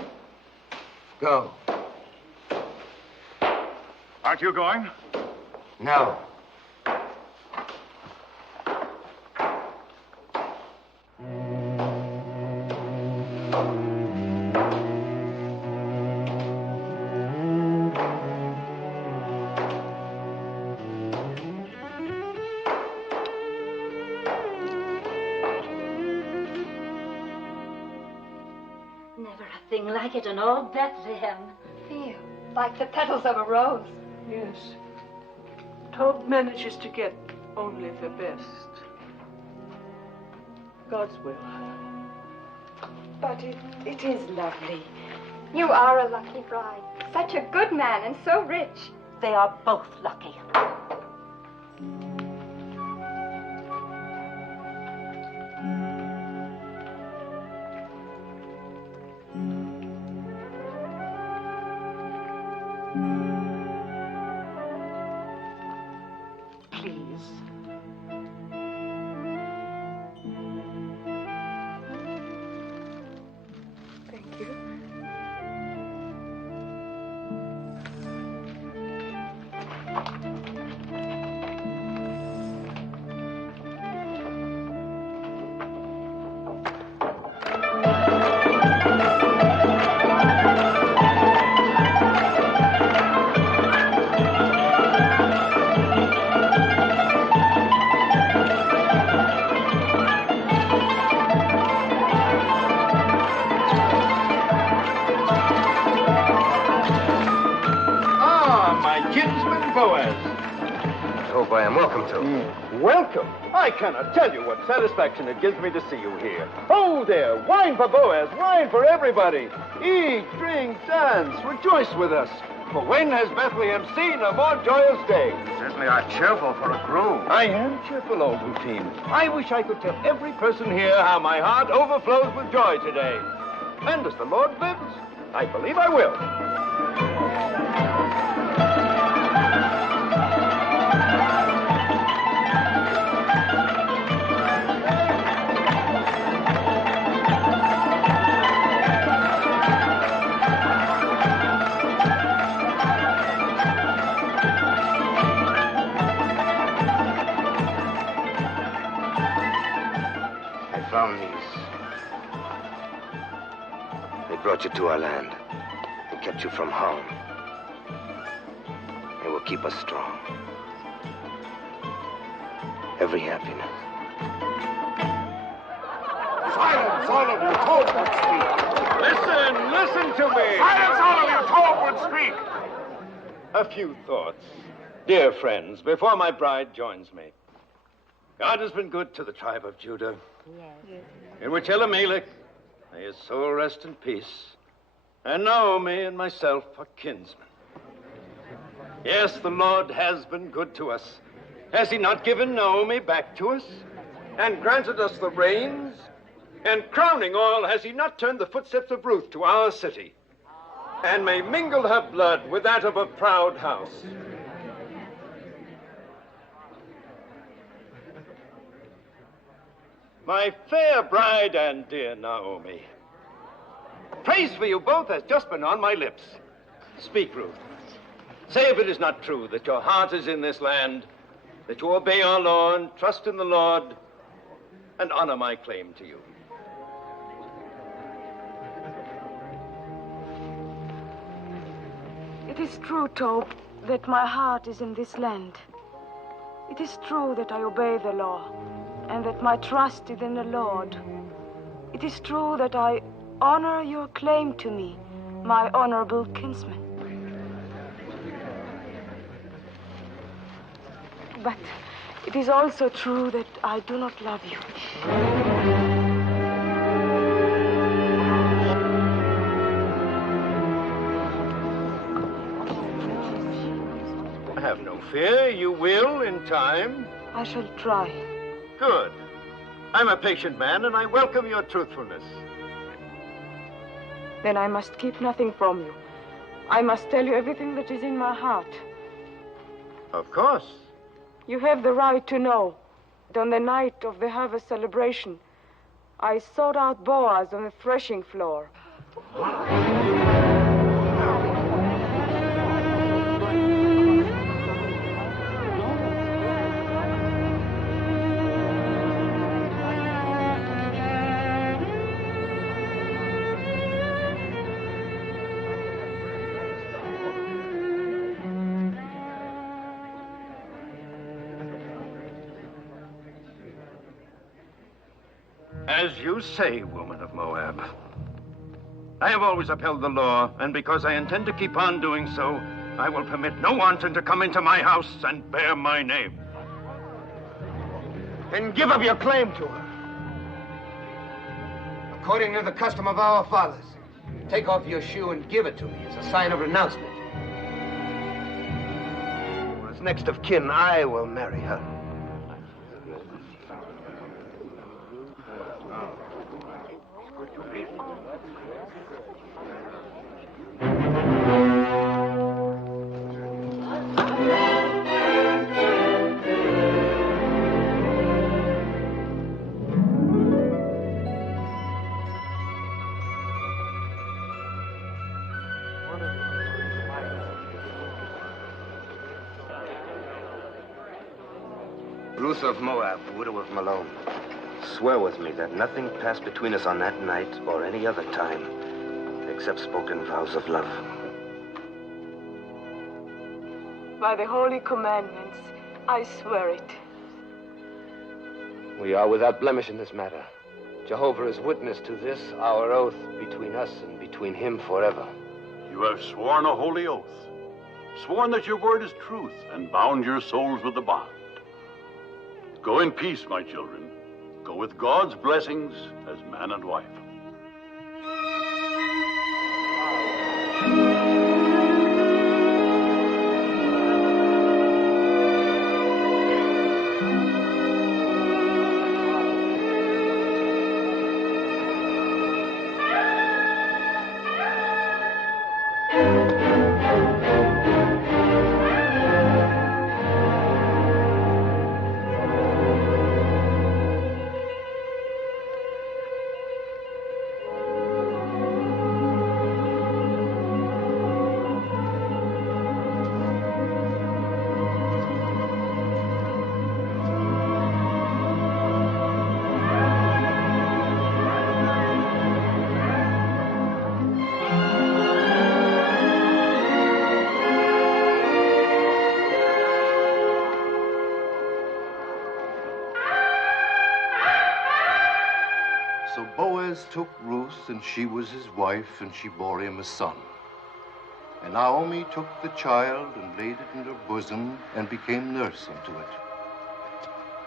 Go. Aren't you going? No. Like it in all Bethlehem. Feel like the petals of a rose. Yes. Tob manages to get only the best. God's will. But it is lovely. You are a lucky bride. Such a good man and so rich. They are both lucky. Welcome. I cannot tell you what satisfaction it gives me to see you here. Oh, there, wine for Boaz, wine for everybody. Eat, drink, dance, rejoice with us. For when has Bethlehem seen a more joyous day? Certainly are cheerful for a groom. I am cheerful, old routine. I wish I could tell every person here how my heart overflows with joy today. And as the Lord lives, I believe I will. Brought you to our land and kept you from harm. They will keep us strong. Every happiness. Silence, all of you. Toad would speak. Listen to me. Silence, all of you. Toad would speak. A few thoughts. Dear friends, before my bride joins me. God has been good to the tribe of Judah. Yes. In which Elimelech, may his soul rest in peace, and Naomi and myself are kinsmen. Yes, the Lord has been good to us. Has he not given Naomi back to us, and granted us the rains? And crowning all, has he not turned the footsteps of Ruth to our city, and may mingle her blood with that of a proud house? My fair bride and dear Naomi, praise for you both has just been on my lips. Speak, Ruth. Say if it is not true that your heart is in this land, that you obey our law and trust in the Lord, and honor my claim to you. It is true, Tob, that my heart is in this land. It is true that I obey the law, and that my trust is in the Lord. It is true that I honor your claim to me, my honorable kinsman. But it is also true that I do not love you. Have no fear, you will in time. I shall try. Good. I'm a patient man, and I welcome your truthfulness. Then I must keep nothing from you. I must tell you everything that is in my heart. Of course. You have the right to know that on the night of the harvest celebration, I sought out Boaz on the threshing floor. As you say, woman of Moab. I have always upheld the law, and because I intend to keep on doing so, I will permit no wanton to come into my house and bear my name. Then give up your claim to her. According to the custom of our fathers, take off your shoe and give it to me as a sign of renouncement. Ruth's next of kin, I will marry her. Ruth of Moab, widow of Malone, swear with me that nothing passed between us on that night or any other time except spoken vows of love. By the holy commandments, I swear it. We are without blemish in this matter. Jehovah is witness to this, our oath between us and between him forever. You have sworn a holy oath, sworn that your word is truth, and bound your souls with the bond. Go in peace, my children. Go with God's blessings as man and wife. So Boaz took Ruth, and she was his wife, and she bore him a son. And Naomi took the child and laid it in her bosom and became nurse unto it.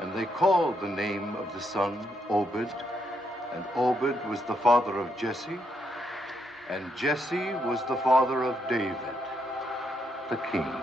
And they called the name of the son Obed, and Obed was the father of Jesse, and Jesse was the father of David, the king.